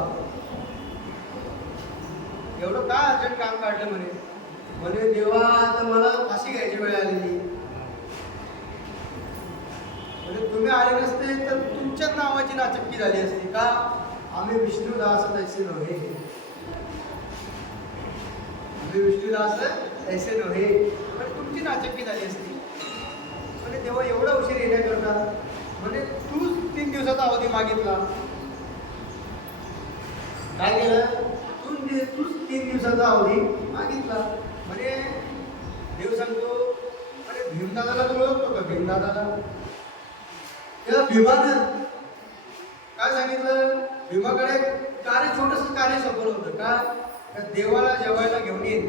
एवढं काय अर्जंट काम काढलं म्हणे देवा आता मला फाशी घ्यायची वेळ आलेली. म्हणजे तुम्ही आले नसते तर तुमच्याच नावाची नाचक्की झाली असती का? आम्ही विष्णुदास तैसे नव्हे, आम्ही विष्णुदास तैसे नव्हे, पण तुमची नाचक्की झाली असती. म्हणजे तेव्हा एवढा उशीर येण्याकरता म्हणजे तूच 3 दिवसाचा अवधी मागितला. काय केलं? तूच 3 दिवसाचा अवधी मागितला. म्हणजे देव सांगतो, अरे भीमदादाला तू ओळखतो का? भीमदादाला त्या भीमानं काय सांगितलं? भीमाकडे छोटंसं कार्य सोपवलं होतं का देवाला जेवायला घेऊन येईल.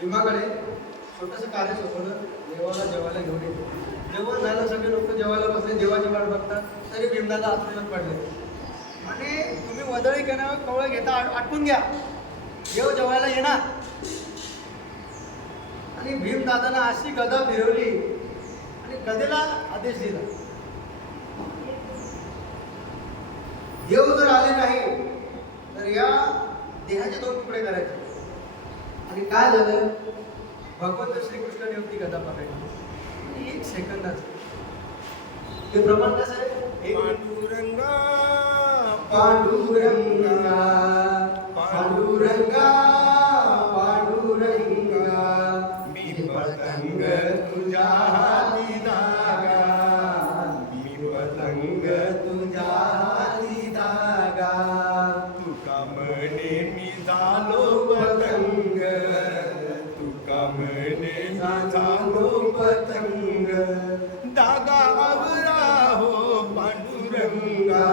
भीमाकडे छोटंसं कार्य सोपवलं, देवाला जेवायला घेऊन येईल. जेवण झालं, सगळे लोक जेवायला बसले, देवाची वाट बघतात, तरी भीमदादा आतूनच पडले. म्हणजे तुम्ही वदळी केल्यावर कवळ घेता, आटपून घ्या, देव जेवायला येणार. आणि भीमदादानं अशी गदा फिरवली आणि गदेला आदेश दिला, देव जर आले नाही तर या देहाचे 2 तुकडे करायचे. आणि काय झालं? भगवंत श्रीकृष्णाने होती गदा पकडली. 1 सेकंदाचं ते प्रमाण कसं आहे? पांडुरंगा पांडुरंगा पांडुरंगा पांडुरंगा, मी पतंग तुझ्या हाती धागा, मी पतंग तुझ्या हाती धागा. तुका म्हणे मी झालो पतंग, तुका म्हणे मी झालो पतंग. धागा आवरा हो पांडुरंगा,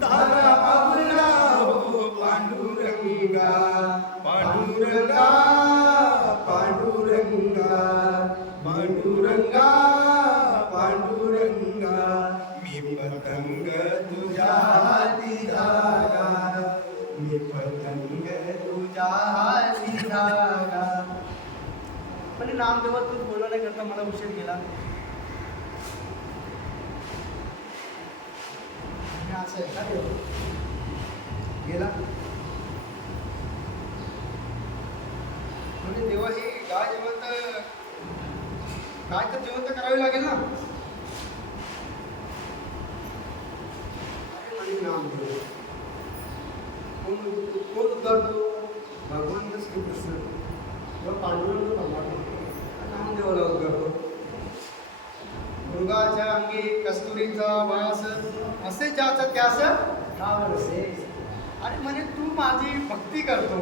धागा आवरा हो पांडुरंगा. पांडुरंगा पांडुरंगा पांडुरंगा पांडुरंगा, मी पतंग तुझ्या हाती धागा, मी पतंग तुझ्या हाती धागा. पण नामदेवा तू बोलला नाही करता मला उशीर केला. असं आहे का देव? गेला म्हणजे देवा ही गाय जिवंत, गाय तर जिवंत करावी लागेल ना. अरे म्हणे नामदेव कोण उद्धारतो? भगवंत श्रीकृष्ण किंवा पांडुरंग भगवान नामदेवाला उद्धारतो. मृगाच्या अंगी कस्तुरीचा वास, असे ज्याचं त्यास नाव नसे. आणि म्हणे तू माझी भक्ती करतो,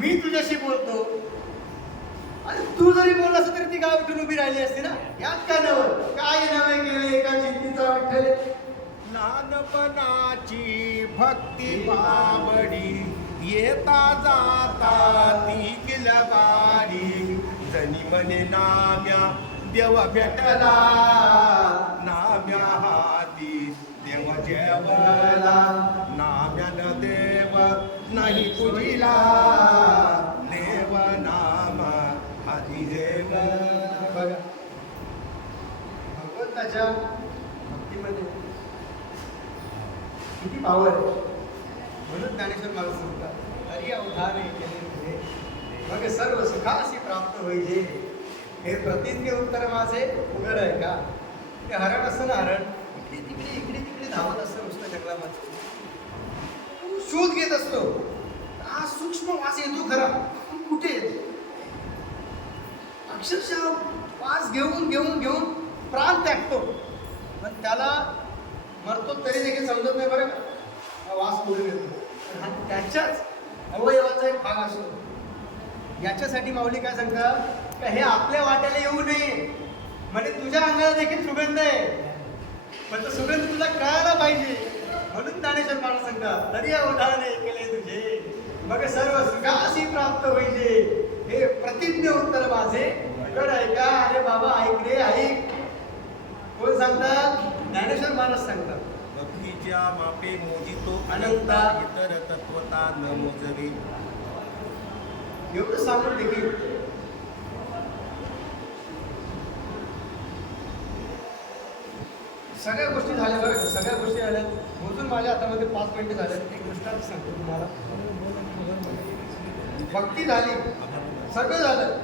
मी तुझ्याशी बोलतो, आणि तू जरी बोलला असं तरी ती गाय उठून उभी राहिली असती ना. यात काय नवं? काय नवे केले एका चिंतीचा विठ्ठल. लहानपणाची भक्ती बाबडी, येता जाता ती गेल्या गाडी. जनी म्हणे नाम्या देव भेटला, नाम्या हाती देव जेवला. नाम्यान देव नाही पूजिला, देव नाम हाती देव. बघा भगवंताच्या भक्तीमध्ये किती पावर आहे. म्हणून ज्ञानेश्वर मला सांगतात, हरी अवधाने केले तुझे, मग सर्व सुखासी प्राप्त होईजे. हे प्रतिज्ञ उत्तर माझे उघड आहे का? ते हरण असतं ना, हरण इकडे तिकडे धावत असतं नुसतं जंगलामध्ये, शोध घेत असतो. हा सूक्ष्म वास येतो खरा, पण कुठे येतो? अक्षरशः वास घेऊन घेऊन घेऊन प्राण त्याग टाकतो, पण त्याला मरतो तरी देखील समजत नाही बरं का, हा वास पुढे येतो. हा त्याच्याच अवयवाचा एक भाग असतो. याच्यासाठी माऊली काय सांगतात का हे आपल्या वाट्याला येऊ नये, म्हणजे तुझ्या अंगाला देखील सुगंध आहे, पण तो सुगंध तुला कळायला पाहिजे. म्हणून ज्ञानेश्वर महाराज सांगतात तरी अवधान ऐकले तुझे मग सर्व सुखासी प्राप्त होईजे. हे प्रतिज्ञ उत्तर माझे कड ऐका. अरे बाबा ऐक रे ऐक. कोण सांगतात? ज्ञानेश्वर महाराज सांगतात. भक्तीच्या मापे मोजितो अनंता इतर तत्वता न मोजवे. एवढं सांगून देखील सगळ्या गोष्टी झाल्या बरं का, सगळ्या गोष्टी झाल्या. मोजून माझ्या हातामध्ये 5 मिनिटं झाल्या. एक गोष्ट सांगतो तुम्हाला. भक्ती झाली, सगळं झालं,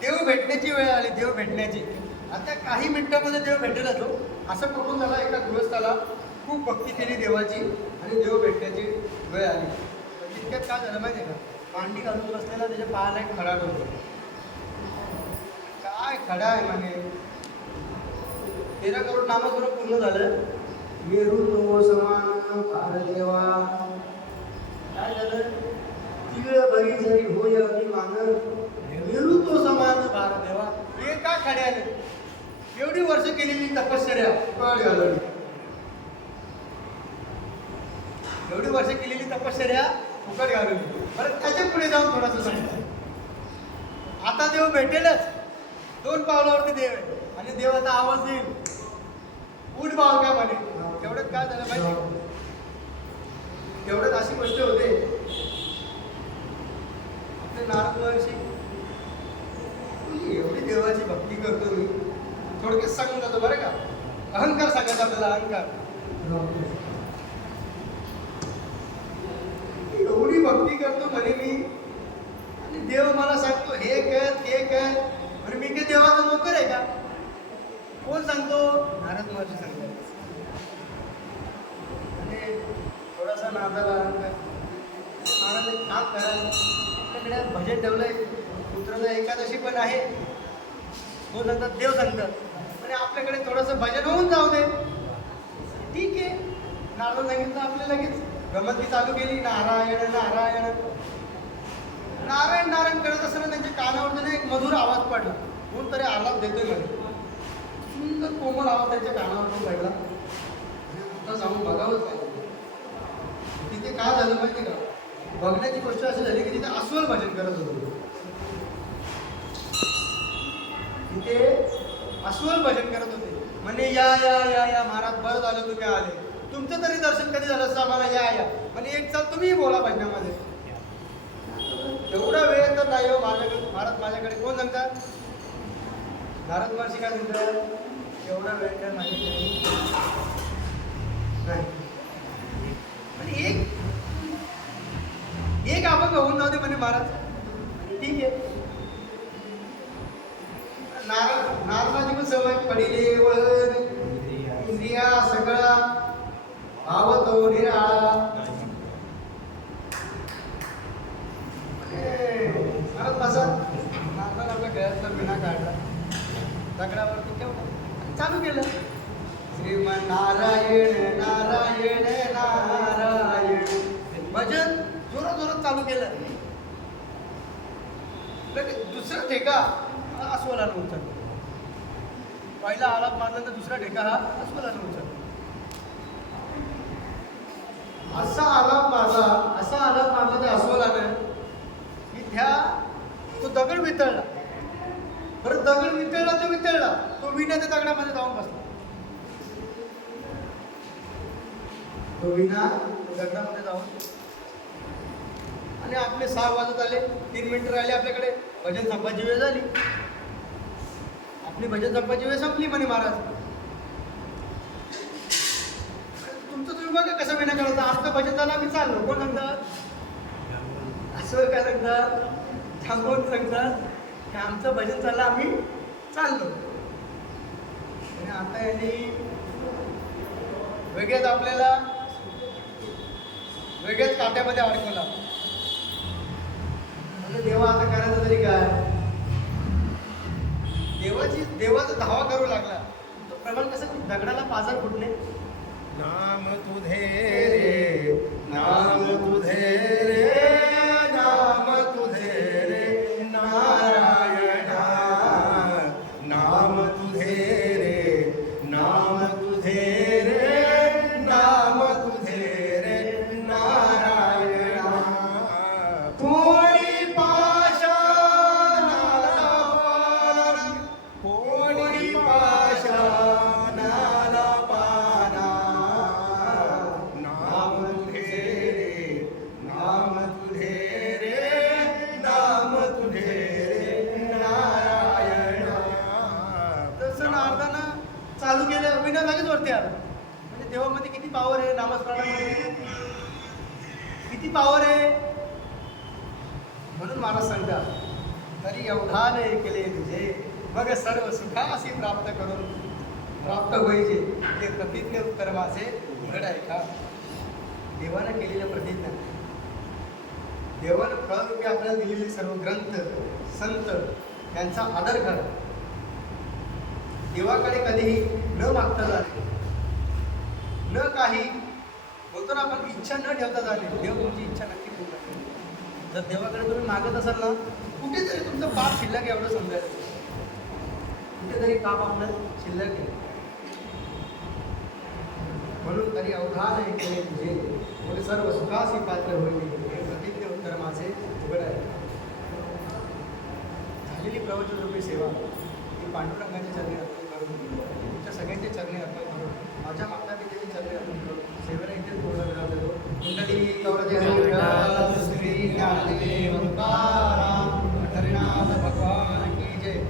देव भेटण्याची वेळ आली. देव भेटण्याची आता काही मिनिटामध्ये देव भेटेल तो असं प्रपोज झाला. एका गृहस्थाला खूप भक्ती केली देवाची आणि देव भेटण्याची वेळ आली. इतक्यात काय झालं माहिती आहे का, मांडी घालून बसलेला त्याच्या पायाला एक खडा ठेवतो. काय खडा आहे म्हणे. 13 करोड नामस्मरण पूर्ण झालं. मेरू तो समान फार देवा. काय झालं? तिळ भरी जरी होय अभिमान, मेरू तो समान फार देवा. हे का खड्याने एवढी वर्ष केलेली तपश्चर्या फळ घालवली. एवढी वर्ष केलेली तपश्चर्या फुकट घालवली. बरं त्याच्या पुढे जाऊन थोडंसं सांगतो. आता देव भेटेलच. 2 पावलावरती देव आहे आणि देवाचा आवाज येईल, उठ भाव का म्हणे. तेवढ्यात काय झालं माहिती, तेवढ्यात अशी गोष्ट होते. आपले नारद महर्षी एवढी देवाची भक्ती करतो मी, थोडक्यात सांगून जातो बरं का. अहंकार सांगायचा आपल्याला, अहंकार. एवढी भक्ती करतो म्हणे मी आणि देव मला सांगतो हे कर ते कर. आणि मी काही देवाचा नोकर आहे का? कोण सांगतो? नारद महर्षी सांगतो. आणि थोडासा नादाला अहंकार. महाराज एक काम करा, आपल्याकडे भजन ठेवलंय, पुत्रदा एकादशी पण आहे. कोण सांगतात? देव सांगतात. आणि आपल्याकडे थोडंसं भजन होऊन जाऊ दे. ठीक आहे. नारद सांगितलं आपल्या लगेच गमती चालू केली. नारायण नारायण नारायण नारायण करत असताना त्यांच्या कानावर एक मधुर आवाज पडला. कोणतरी आलाप देतोय म्हणे. सुंदर कोमल आवाज त्यांच्या कानावर पडला. आता जाऊन बघावंच पाहिजे. तिथे काय झालं माहिती का, बघण्याची गोष्ट अशी झाली की तिथे अस्वल भजन करत होतो. तिथे अस्वल भजन करत होते. म्हणे या या या या महाराज, बरं झालं तुम्ही आले. तुमचं तरी दर्शन कधी झालं असं आम्हाला या या. म्हणजे एक चाल तुम्ही बोला भजनामध्ये. एवढा वेळ तर नाही हो माझ्याकडे. महाराज माझ्याकडे. कोण सांगतात? नारद महर्षी काय सांगतात? एवढा वेळ तर माझ्याकडे नाही. म्हणजे एक आपण होऊन जाऊ दे म्हणे महाराज. ठीक आहे. नारदाची पण सवय पडिले वर इंद्रिया सगळा भावतो निराळा. महाराज बसा. नारदाला आपल्या गळ्यातला विणा काढला, दगडावरती ठेवला, चालू केलं. श्रीमन नारायण नारायण नारायण. भजन जोरात जोरात चालू केलं. दुसरा ठेका अस्वलानं उचलला. पहिला आलाप मारला तर दुसरा ठेका हा अस्वलानं उचलला. असा आलाप मारला त्या अस्वलानं की तो दगड वितळला. बरं दगड वितळला तो विणा त्या दगडामध्ये जाऊन बसला. तो विणा दगडामध्ये जाऊन. आणि आपले 6 वाजत आले. 3 मिनिटं राहिले आपल्याकडे. भजन संपायची वेळ झाली. आपली भजन संपायची वेळ संपली म्हणे महाराज. तुमचं तुम्ही बघा कसं विना करता. आमचं भजन झालं आम्ही चाललो. कोण सांगतात? असं काय सांगतात? थांबवून सांगतात की आमचं भजन चाललं आम्ही चाललो. आणि आता यांनी वेगळ्याच आपल्याला वेगळ्याच काट्यामध्ये अडकवला. म्हणजे देवा आता करायचं तरी काय? देवाचा धावा करू लागला. प्रमाण कसं दगडाला पाझर फुटणे. नाम तुझे रे नाम तुझे रे नाम तुझे रे नारायणा नाम तुझे रे नाम तुझे रे नाम तुझे रे नारायणा कोणी पाषाणाला पाना कोणी पाषाणाला पाना नाम तुझे रे नाम तुझे रे नाम तुझे रे नारायणा. तसं नारदानं चालू केलं, अभिनय लगेच वरती आला. म्हणजे देवामध्ये किती पावर आहे नामस्मरणामध्ये, किती पावर आहे. म्हणून महाराज सांगतात तरी एवढाने केले तुझे मग सर्व सुखासी प्राप्त होईजे ते प्रतिज्ञ उत्तर माझे उघड आहे का. देवानं केलेल्या प्रतिज्ञा, देवानं फळरूपी आपल्याला दिलेले सर्व ग्रंथ संत यांचा आदर करा. देवाकडे कधीही न मागता जाणे, न काही बोलतो ना आपण इच्छा न ठेवता जाणे. देव तुमची इच्छा नक्की पूर्ण करेल. जर देवाकडे तुम्ही मागत असाल ना, कुठेतरी तुमचं पाप शिल्लक आहे एवढं समजायचं. कुठेतरी पाप आपलं शिल्लक आहे. म्हणून तरी अवधान आहे केले तुझे म्हणजे सर्व सुखासी पात्र होईल हे प्रतिज्ञ उत्तर माझे उघड आहे. झालेली प्रवचन रूपी सेवा ही पांडुरंगाच्या चरणी अर्पण करून, तुमच्या सगळ्यांच्या चरणी अर्पण करून, माझ्या माता पित्याच्या चरणी अर्पण करून सेवेला इथे पूर्ण विराम देतो. कुंडली गौरदेव श्री ज्ञानदेव